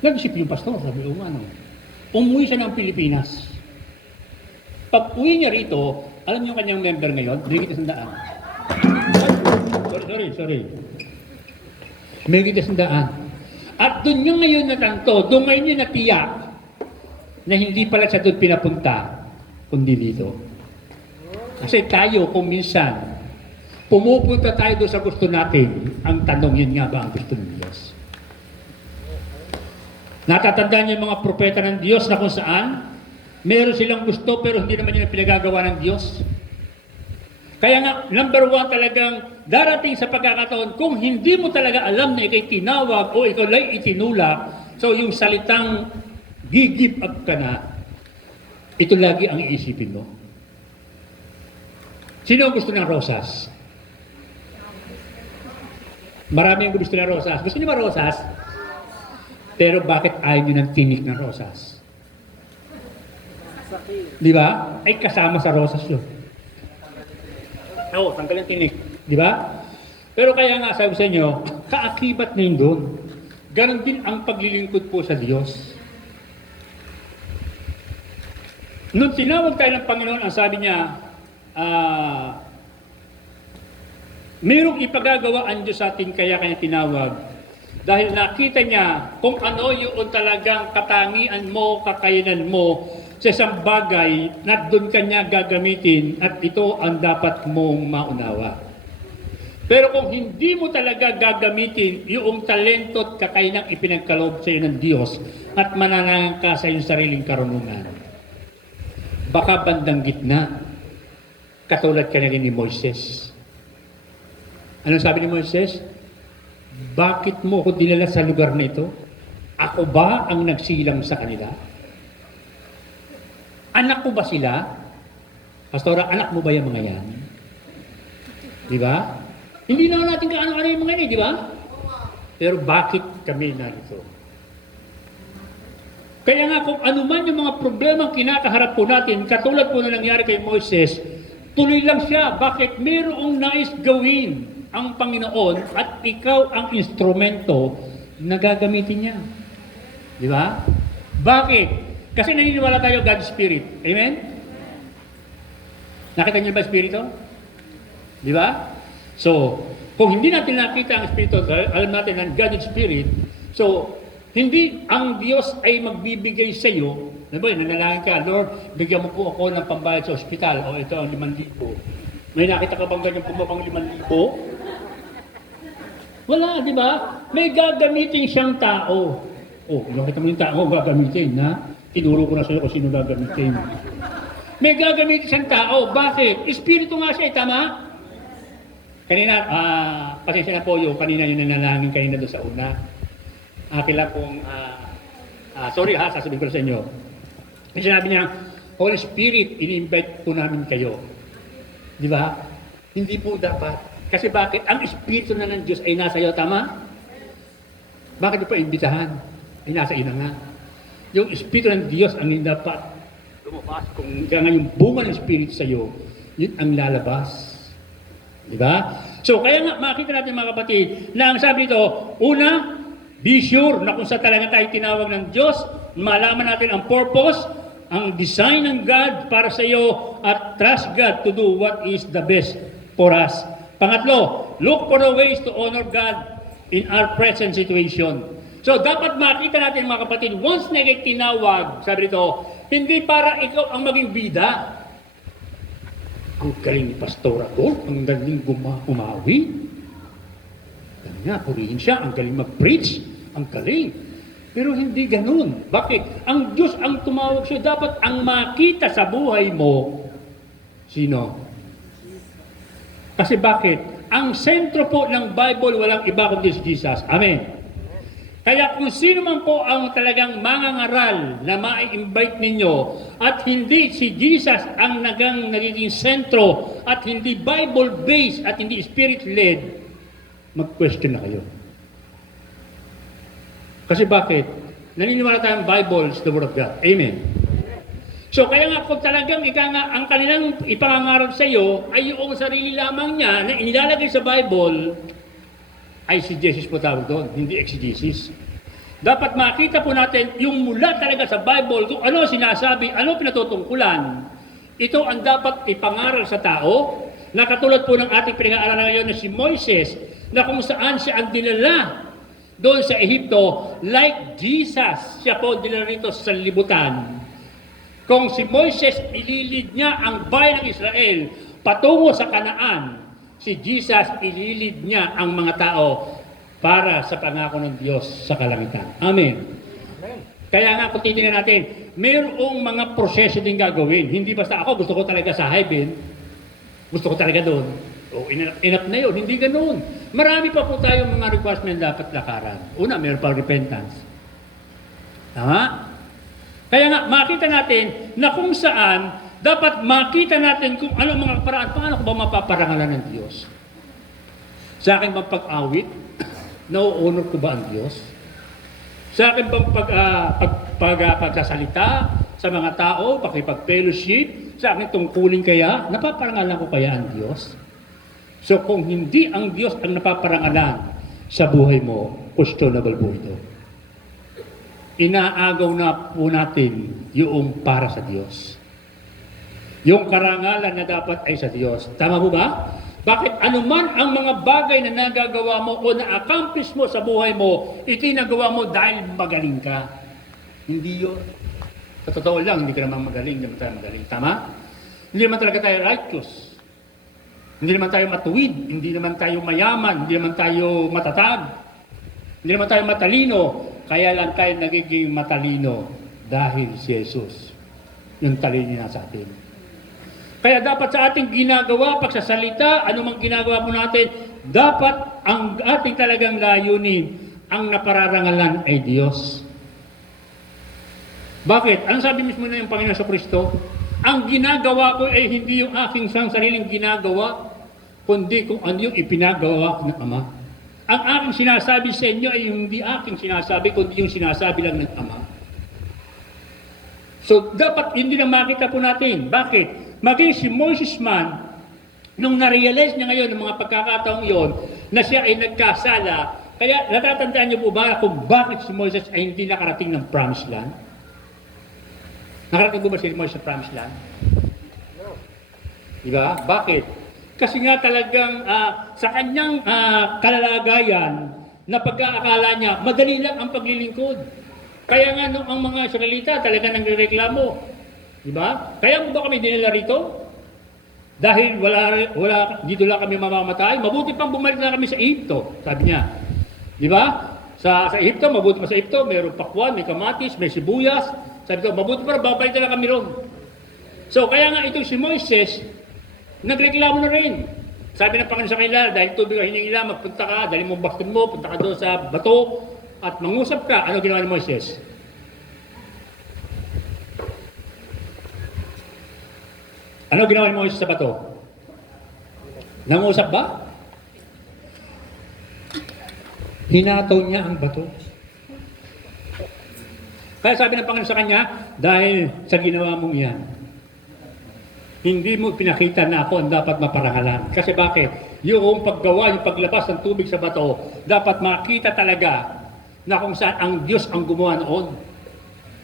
Nag-isip yung pastor, sabi, ano? Umuwi siya ng Pilipinas. Pag uwi niya rito, alam niyo kanyang member ngayon, Brigid Sandaan. Sorry. Brigid Sandaan. At doon niya ngayon natanto, doon ngayon niya natiyak na hindi pala siya doon pinapunta, kundi dito. Kasi tayo, kung minsan, pumupunta tayo doon sa gusto natin, ang tanong yun nga ba ang gusto ng Diyos? Natatandaan niyo yung mga propeta ng Diyos na kung saan, meron silang gusto pero hindi naman yun ang pinagagawa ng Diyos. Kaya nga, number 1 talagang darating sa pagkakataon, kung hindi mo talaga alam na ikay tinawag o ikaw ay itinulak, so yung salitang give up ka na, ito lagi ang iisipin mo. Sino ang gusto ng rosas? Maraming gusto ng rosas. Gusto niyo ba rosas? Pero bakit ayaw niyo ng tinik ng rosas? Di ba? Ay kasama sa rosas yun. Oo, tanggal ang tinik. Di ba? Pero kaya nga sabi sa inyo, kaakibat na yun doon. Ganon din ang paglilingkod po sa Diyos. Nung tinawag tayo ng Panginoon, ang sabi niya, mayroong ipagagawa ang Diyos sa atin, kaya kanya tinawag. Dahil nakita niya kung ano yung talagang katangian mo, kakayanan mo sa isang bagay na doon kanya gagamitin at ito ang dapat mong maunawa. Pero kung hindi mo talaga gagamitin yung talento at kakayanang ipinagkaloob sa iyo ng Diyos at mananangang ka sa iyong sariling karunungan, baka bandang gitna, katulad ka na rin ni Moises. Anong sabi ni Moises? Bakit mo ako dinala sa lugar na ito? Ako ba ang nagsilang sa kanila? Anak ko ba sila? Pastora, anak mo ba yung mga yan? Di ba? Hindi naman natin kaano-ano yung mga yan, di ba? Pero bakit kami narito? Kaya nga kung ano man yung mga problema kinakaharap po natin, katulad po na nangyari kay Moises, tuloy lang siya. Bakit? Mayroong nais gawin ang Panginoon at ikaw ang instrumento na gagamitin niya. Di ba? Bakit? Kasi naniniwala tayo God's Spirit. Amen? Nakita niyo ba Espiritu? Di ba? So, kung hindi natin nakita ang Espiritu, alam natin ang God's Spirit, so, hindi ang Diyos ay magbibigay sa iyo, nanalangin ka, Lord, bigyan mo po ako ng pambayad sa ospital, o ito ang 5,000. May nakita ka bang ganyan pumapang 5,000? Wala, di ba? May gagamitin siyang tao. Oh, nakita mo yung tao, gagamitin, na? Tinuro ko na sa iyo kung sino gagamitin. May gagamitin siyang tao. Bakit? Espiritu nga siya, tama? Kanina, pasensya na po yung kanina yung nanalangin kanina doon sa una. Kailan pong, sorry ha, sasabihin ko sa inyo. Kasi sinabi niya, Holy Spirit, ini-invite po namin kayo. Di ba? Hindi po dapat. Kasi bakit? Ang Espiritu na ng Diyos ay nasa iyo, tama? Bakit mo pa imbitahan? Ay nasa iyo na nga. Yung Espiritu ng Diyos ang hindi dapat lumabas. Kung kaya nga yung bunga ng Espiritu sa iyo, yun ang lalabas. Di ba? So, kaya nga, makikita natin mga kapatid, na ang sabi ito, una, be sure na kung sa talaga tayo tinawag ng Diyos, malaman natin ang purpose, ang design ng God para sa iyo, at trust God to do what is the best for us. Pangatlo, look for the ways to honor God in our present situation. So, dapat makita natin mga kapatid, once na tinawag, sabi dito, hindi para ikaw ang maging bida. Ang galing ni Pastor Adolf, ang galing umawi. Kanya, purihin siya, ang galing mag-preach, ang galing. Pero hindi ganun. Bakit? Ang Diyos ang tumawag siya, dapat ang makita sa buhay mo. Sino? Kasi bakit? Ang sentro po ng Bible, walang iba kundi si Jesus. Amen. Kaya kung sino man po ang talagang mangangaral na ma-invite ninyo at hindi si Jesus ang nagiging sentro at hindi Bible-based at hindi Spirit-led, mag-question na kayo. Kasi bakit? Naniniwala tayong Bible is the Word of God. Amen. So kaya nga kung talagang ang kanilang ipangangarap sa iyo ay yung sarili lamang niya na inilalagay sa Bible, ay si Jesus po tawag doon, hindi exegesis. Dapat makita po natin yung mula talaga sa Bible kung ano sinasabi, ano pinatutungkulan. Ito ang dapat ipangaral sa tao, na katulad po ng ating pinag-aaralan ngayon na si Moises, na kung saan siya ang dinala doon sa Ehipto, like Jesus, siya po dinala rito sa libutan. Kung si Moises ililid niya ang bayan ng Israel patungo sa Kanaan, si Jesus ililid niya ang mga tao para sa pangako ng Diyos sa kalangitan. Amen. Kaya nga kung titingnan natin, mayroong mga proseso din gagawin. Hindi basta ako gusto ko talaga sa heaven, gusto ko talaga doon. O enough na yun, hindi ganoon. Marami pa po tayong mga requirements na dapat lakaran. Una, mayroon pa repentance. Tama? Kaya nga, makita natin na kung saan dapat makita natin kung ano mga paraan, paano ko ba mapaparangalan ng Diyos? Sa akin bang pag-awit, na-honor ko ba ang Diyos? Sa akin bang pagsasalita sa mga tao, pakipag-fellowship, sa akin tungkulin kaya, napaparangalan ko kaya ang Diyos? So kung hindi ang Diyos ang napaparangalan sa buhay mo, questionable po ito. Inaagaw na po natin yung para sa Diyos. Yung karangalan na dapat ay sa Diyos. Tama po ba? Bakit anuman ang mga bagay na nagagawa mo o na-accomplish mo sa buhay mo, itinagawa mo dahil magaling ka. Hindi yun. Sa totoo lang, hindi ka naman magaling, hindi naman tayo magaling. Tama? Hindi naman talaga tayo righteous. Hindi naman tayo matuwid, hindi naman tayo mayaman, hindi naman tayo matatag, hindi naman tayo matalino. Kaya lang tayo nagiging matalino dahil si Jesus. Yung talino niya sa atin. Kaya dapat sa ating ginagawa, pagsasalita, anumang ginagawa po natin, dapat ang ating talagang layunin, ang napararangalan ay Diyos. Bakit? Ang sabi mismo na yung Panginoon sa Kristo, ang ginagawa ko ay hindi yung aking sariling ginagawa, kundi kung ano yung ipinagawa ng Ama. Ang aking sinasabi sa inyo ay hindi aking sinasabi, kundi yung sinasabi lang ng Ama. So, dapat hindi na makita po natin. Bakit? Maging si Moses man, nung na-realize niya ngayon ng mga pagkakataong iyon, na siya ay nagkasala, kaya natatandaan niyo po ba kung bakit si Moses ay hindi nakarating ng Promised Land? Nakarating po ba si Moses sa Promised Land? Diba? Bakit? Kasi nga talagang sa kanyang kalalagayan na pagkaakala niya, madali lang ang paglilingkod. Kaya nga nung ang mga Israelita talaga nagrereklamo. Diba? Kaya mo ba kami dinala rito? Dahil dito lang kami mamamatay, mabuti pang bumalik na kami sa Egypto, sabi niya. Diba? Sa Egypto, mabuti pa sa Egypto, mayroong pakwan, may kamatis, may sibuyas. Sabi ko, mabuti pa, babalik na lang kami ron. So, kaya nga itong si Moises, nagreklamo na rin. Sabi ng Panginoon sa kanila, dahil tubig ang hiningi nila, magpunta ka, dali mo baston mo, punta ka doon sa bato, at mangusap ka. Ano ginawa ni Moises? Ano ginawa ni Moises sa bato? Nangusap ba? Hinataw niya ang bato. Kaya sabi ng Panginoon sa kanya, dahil sa ginawa mong yan, hindi mo pinakita na ako ang dapat maparangalan. Kasi bakit? Yung paggawa, yung paglabas ng tubig sa bato, dapat makita talaga na kung saan ang Diyos ang gumawa noon.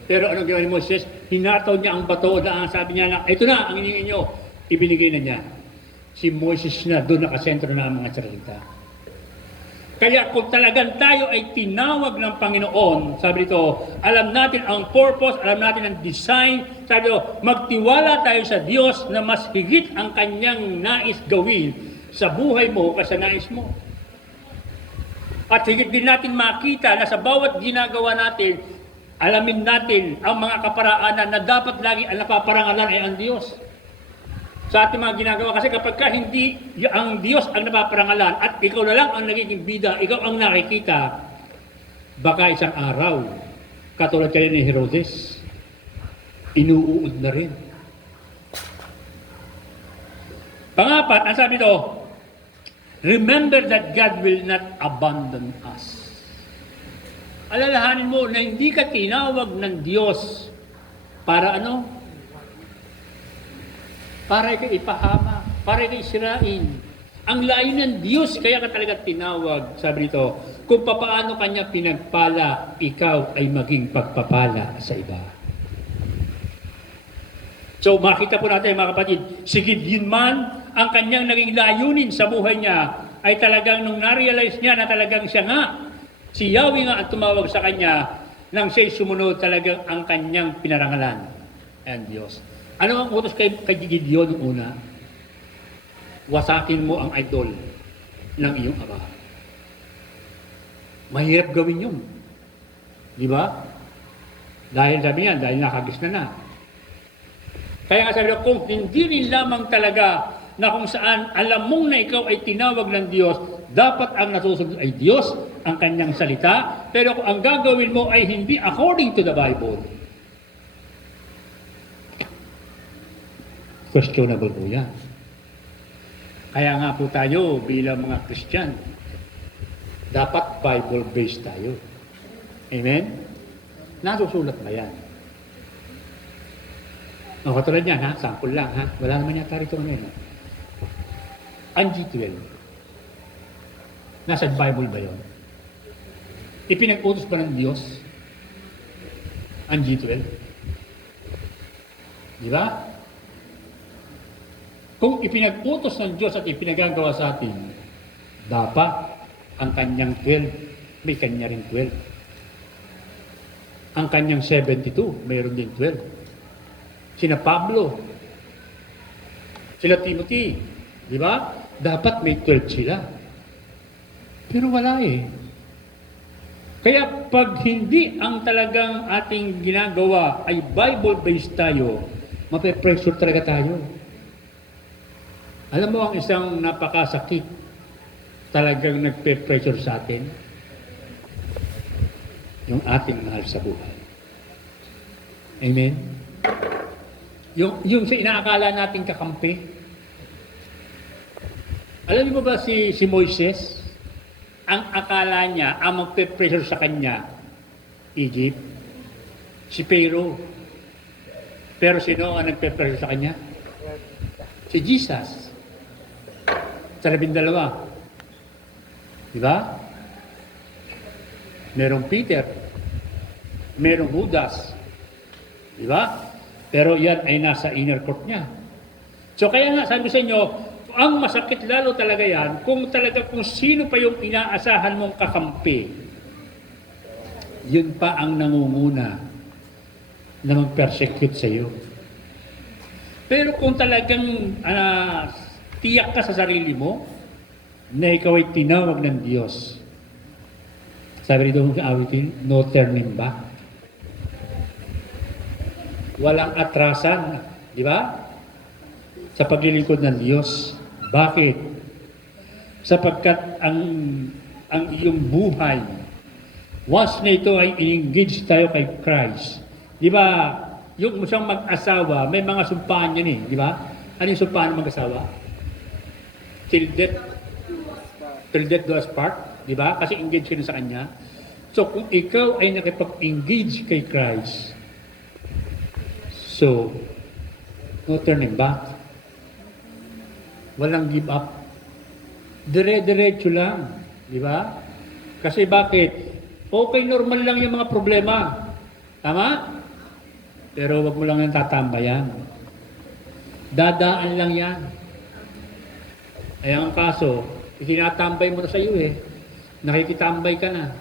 Pero anong ginawa ni Moses? Hinataw niya ang bato na sabi niya na, ito na ang hiningi niyo. Ibinigay na niya. Si Moses na doon nakasentro na ang mga Israelita. Kaya kung talagang tayo ay tinawag ng Panginoon, sabi dito, alam natin ang purpose, alam natin ang design, sabi dito, magtiwala tayo sa Diyos na mas higit ang kanyang nais gawin sa buhay mo kaysa nais mo. At higit din natin makita na sa bawat ginagawa natin, alamin natin ang mga kaparaanan na dapat lagi ang napaparangalan ay ang Diyos. Sa ating mga ginagawa, kasi kapag ka hindi ang Diyos ang napaparangalan at ikaw na lang ang nagiging bida, ikaw ang nakikita, baka isang araw, katulad kayo ni Herodes, inuuod na rin. Pangapat, ang sabi ito, remember that God will not abandon us. Alalahanin mo na hindi ka tinawag ng Diyos para ano? Para ikay ipahama, para ikay sirain. Ang layo ng Diyos, kaya ka talaga tinawag, sabi nito, kung papaano kanya pinagpala, ikaw ay maging pagpapala sa iba. So makita po natin mga kapatid, si Gideon man, ang kanyang naging layunin sa buhay niya, ay talagang nung na-realize niya na talagang siya nga, si Yahweh nga ang tumawag sa kanya, nang siya'y sumunod talagang ang kanyang pinarangalan. And Diyos. Ano ang utos kay Gideon yung una? Wasakin mo ang idol ng iyong ama. Mahirap gawin yun. Di ba? Dahil sabi niya, dahil nakagis na. Kaya nga sabi ko, kung hindi rin lamang talaga na kung saan alam mong na ikaw ay tinawag ng Diyos, dapat ang nasusunod ay Diyos, ang kanyang salita, pero kung ang gagawin mo ay hindi according to the Bible, questionable po yan. Kaya nga po tayo bilang mga Christian, dapat Bible-based tayo. Amen? Nasusulat ba yan? O, katulad yan, ha? Sample lang, ha? Wala naman yata rito ngayon. Ang G12. Nasa Bible ba yun? Ipinag-utos ba ng Diyos ang G12? Di ba? Kung ipinag-utos ng Diyos at ipinagagawa sa atin, dapat ang kanyang 12, may kanya rin 12. Ang kanyang 72, mayroon din 12. Sina Pablo, sila Timothy, di ba? Dapat may 12 sila. Pero wala eh. Kaya pag hindi ang talagang ating ginagawa ay Bible-based tayo, mape-pressure talaga tayo. Alam mo ang isang napakasakit talagang nagpe-pressure sa atin? Yung ating mahal sa buhay. Amen? Yung sa inaakala nating kakampi. Alam niyo ba si Moises? Ang akala niya, ang magpe-pressure sa kanya, Egypt, si Pharaoh. Pero sino ang nagpe-pressure sa kanya? Si Jesus. Sa 12. Di ba? Merong Peter. Merong Judas. Di ba? Pero yan ay nasa inner court niya. So kaya nga, sabi sa inyo, ang masakit lalo talaga yan, kung sino pa yung inaasahan mong kakampi, yun pa ang nangunguna na mag-persecute sa iyo. Pero kung talagang tiyak ka sa sarili mo na ikaw ay tinawag ng Diyos. Sabi dito sa awitin, no turning back. Walang atrasan, di ba? Sa paglilingkod ng Diyos. Bakit? Sapagkat ang iyong buhay, once na ito ay in-engage tayo kay Christ, di ba, yung siyang mag-asawa, may mga sumpaan yan eh, di ba? Ano yung sumpaan ng mag-asawa? Till death do us part, di ba? Kasi engage ka na sa Kanya. So, kung ikaw ay nakipag-engage kay Christ, so, no turning back. Walang give up. Dire-diretso lang, di ba? Kasi bakit? Okay, normal lang yung mga problema. Tama? Pero wag mo lang yung tatambayan. Dadaan lang yan. Ay ang kaso, itinatambay mo na sa iyo eh. Nakikitambay ka na.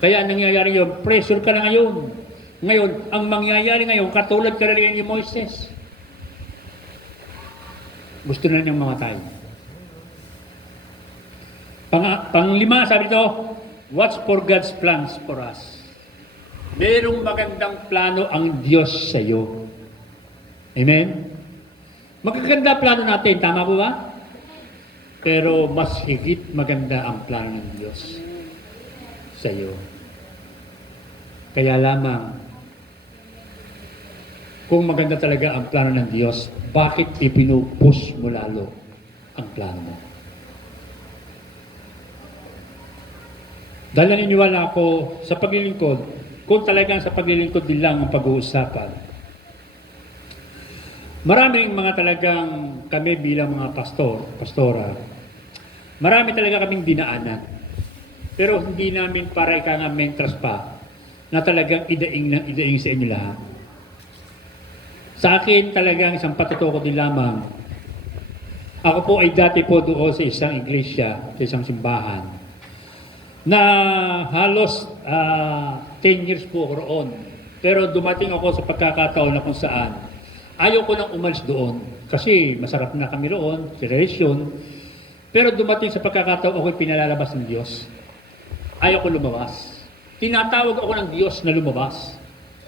Kaya nangyayari yun, pressure ka na ngayon. Ngayon, ang mangyayari ngayon, katulad ka rin ni Moises. Gusto na niyang mamatay. Panglima, sabi ito, watch for God's plans for us. Merong magandang plano ang Diyos sa iyo. Amen? Magaganda plano natin, tama po ba? Pero mas higit maganda ang plano ng Diyos sa iyo. Kaya lamang, kung maganda talaga ang plano ng Diyos, bakit ipinupush mo lalo ang plano mo? Dahil naniniwala ako sa paglilingkod, kung talagang sa paglilingkod din lang ang pag-uusapan, maraming mga talagang kami bilang mga pastora, marami talaga kaming dinaanan. Pero hindi namin para ika nga mentras pa na talagang idaing sa inyo lahat. Sa akin talagang isang patutuko din lamang. Ako po ay dati po doon sa isang iglesia, sa isang simbahan, na halos 10 years po ako roon. Pero dumating ako sa pagkakataon na kung saan ayaw ko nang umalis doon kasi masarap na kami roon, sa relasyon. Pero dumating sa pagkakataon ako'y pinalalabas ng Diyos. Ayaw ko lumabas. Tinatawag ako ng Diyos na lumabas.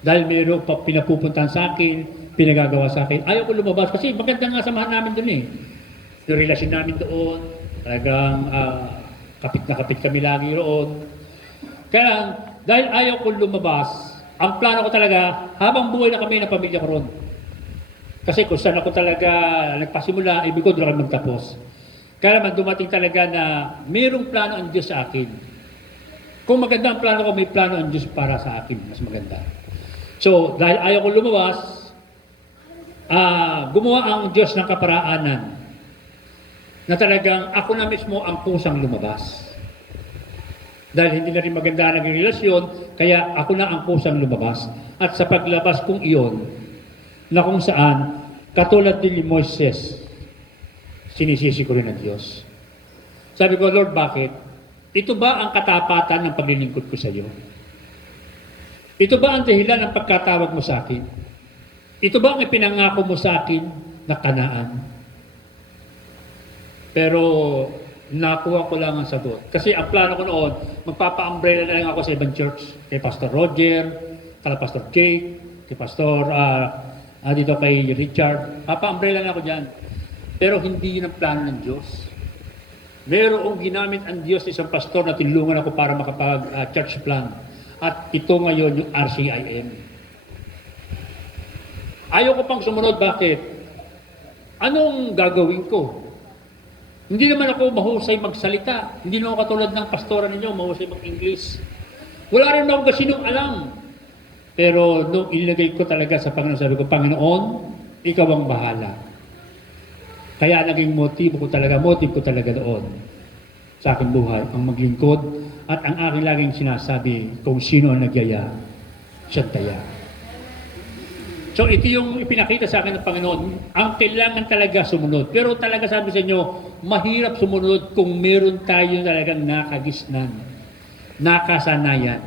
Dahil mayroon pa pinapupuntahan sa akin, pinagagawa sa akin. Ayaw ko lumabas kasi maganda nga samahan namin doon eh. Yung relasyon namin doon, talagang kapit na kapit kami lagi roon. Kaya dahil ayaw ko lumabas, ang plano ko talaga, habang buhay na kami ng pamilya ko roon. Kasi kung saan ako talaga nagpasimula, ibig ko doon kami magtapos. Kaya naman dumating talaga na mayroong plano ang Diyos sa akin. Kung maganda ang plano ko, may plano ang Diyos para sa akin. Mas maganda. So, dahil ayaw ko lumabas, gumawa ang Diyos ng kaparaanan na talagang ako na mismo ang kusang lumabas. Dahil hindi na rin maganda naging relasyon, kaya ako na ang kusang lumabas. At sa paglabas kong iyon, na kung saan, katulad din ni Moises, sinisisi ko rin ang Diyos. Sabi ko, Lord, bakit? Ito ba ang katapatan ng paglilingkod ko sa iyo? Ito ba ang dahilan ng pagkatawag mo sa akin? Ito ba ang ipinangako mo sa akin na Kanaan? Pero nakuha ko lang ang sagot. Kasi ang plano ko noon, magpapa-umbrella na lang ako sa ibang church. Kay Pastor Roger, kay Pastor Jake, kay Pastor dito kay Richard. Papa-umbrella na ako dyan. Pero hindi yun ang plano ng Diyos. Merong ginamit ang Diyos isang pastor na tinulungan ako para makapag-church plan. At ito ngayon yung RCIM. Ayaw ko pang sumunod. Bakit? Anong gagawin ko? Hindi naman ako mahusay magsalita. Hindi naman ako katulad ng pastora ninyo, mahusay mag-English. Wala rin ako kasi nung alam. Pero nung ilagay ko talaga sa Panginoon, sabi ko, Panginoon, ikaw ang bahala. Kaya naging motibo ko talaga doon sa aking buhay, ang maglingkod at ang aking laging sinasabi, kung sino ang nagyaya, siya taya. So ito yung ipinakita sa akin ng Panginoon, ang kailangan talaga sumunod. Pero talaga sabi sa inyo, mahirap sumunod kung meron tayo talagang nakagisnan, nakasanayan.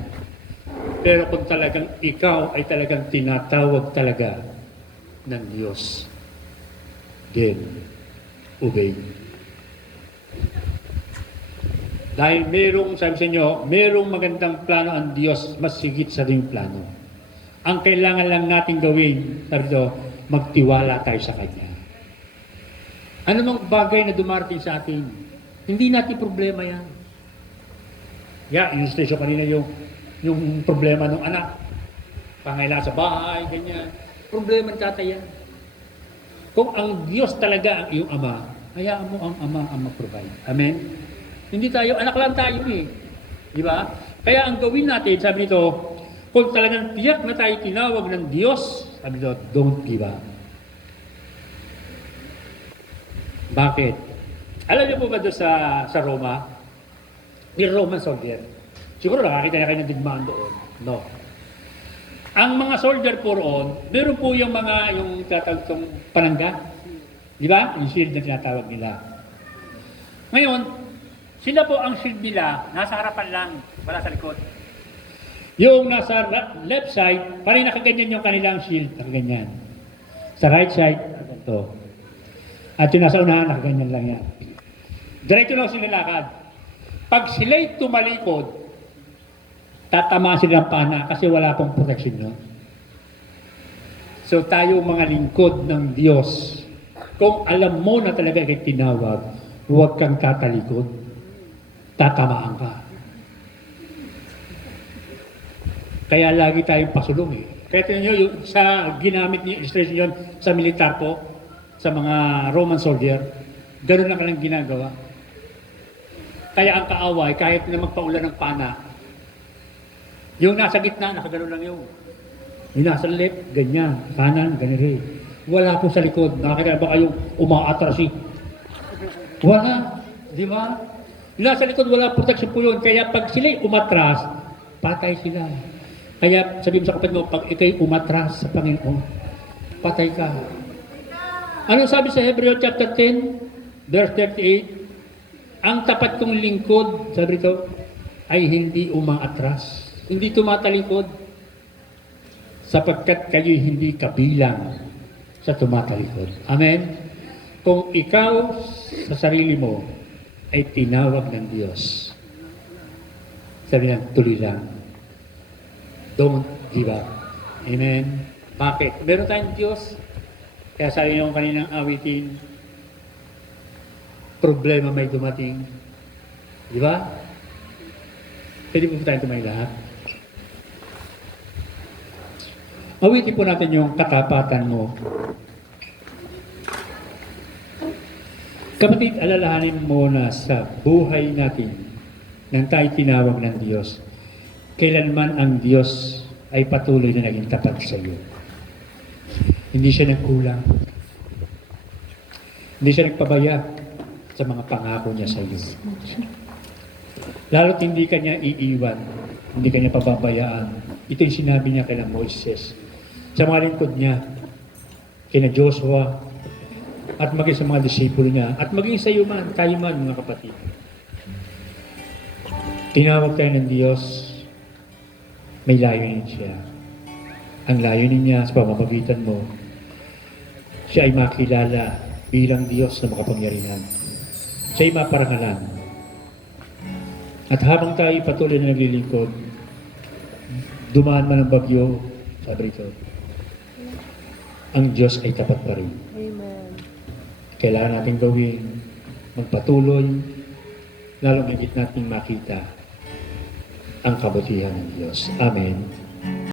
Pero kung talagang ikaw ay talagang tinatawag talaga ng Diyos, then obey. Dahil merong, sabi sa inyo, merong magandang plano ang Diyos, mas higit sa ring plano. Ang kailangan lang natin gawin, sabi ito, magtiwala tayo sa Kanya. Ano mang bagay na dumarating sa atin, hindi natin problema yan. Illustration kanina yung problema ng anak. Pangailangan sa bahay, ganyan. Problema ng tatay yan. Kung ang Diyos talaga ang iyong ama, hayaan mo ang ama ang mag-provide. Amen? Hindi tayo, anak lang tayo eh. Di ba? Kaya ang gawin natin, sabi nito, kung talagang tiyak na tayo tinawag ng Diyos, sabi nito, don't give up. Bakit? Alam niyo po ba doon sa Roma? May Roman soldier. Siguro nakakita na kayo ng digmaan doon. No. Ang mga soldier po roon, meron po yung tatagtong panangga. Di ba? Yung shield na tinatawag nila. Ngayon, Sila po ang shield nila, nasa harapan lang, wala sa likod. Yung nasa left side, parang nakaganyan yung kanilang shield, nakaganyan. Sa right side, ito. At yung nasa unahan, nakaganyan lang yan. Diretso lang sila lakad. Pag sila'y tumalikod, tatamaan sila ng pana kasi wala pong protection, no? So tayo mga lingkod ng Diyos, kung alam mo na talaga kay tinawag, huwag kang tatalikod. Tatamaan ka. Kaya lagi tayong pasulong eh. Kaya tingnan nyo, yung, sa ginamit ni illustration yun sa militar po, sa mga Roman soldier, gano'n lang kanilang ginagawa. Kaya ang kaaway, kahit na magpaulan ng pana, yung nasa gitna, nakagano'n lang yun. Yung nasa left, ganyan. Kanan, ganyan rin. Wala po sa likod. Nakakita ba kayong umaatras eh? Wala. Di ba? Yung nasa likod, wala protection po yun. Kaya pag sila'y umatras, patay sila. Kaya sabi mo sa kapatid mo, pag ikay umatras sa Panginoon, patay ka. Ano sabi sa Hebreo chapter 10, verse 38? Ang tapat kong lingkod, sabi ito, ay hindi umaatras. Hindi tumatalikod. Sapagkat kayo'y hindi kabilang sa tumatalikod. Amen? Kung ikaw sa sarili mo ay tinawag ng Diyos, sabi lang, tuloy lang. Don't give up. Amen? Bakit? Meron tayong Diyos. Kaya sabi nyo kaninang awitin, problema may dumating. Di ba? Pwede po tayo tumayo lahat. Awitin po natin yung katapatan mo. Kapatid, alalahanin mo na sa buhay natin nang tayo tinawag ng Diyos, kailanman ang Diyos ay patuloy na naging tapat sa iyo. Hindi siya nagkulang. Hindi siya nagpabaya sa mga pangako niya sa iyo. Lalo't hindi ka niya iiwan, hindi ka niya pababayaan. Ito yung sinabi niya kay Moises, sa mga lingkod niya, kina Joshua, at maging sa mga disipulo niya, at maging sa iyo man, tayo man, mga kapatid. Tinawag tayo ng Diyos, may layunin siya. Ang layunin niya sa pamamagitan mo, siya ay makilala bilang Diyos na makapangyarihan. Siya ay maparangalan. At habang tayo patuloy na naglilingkod, dumaan man ang bagyo, sabi rito, ang Diyos ay tapat pa rin. Amen. Kailangan natin gawin, magpatuloy, lalo higit natin makita ang kabutihan ng Diyos. Amen.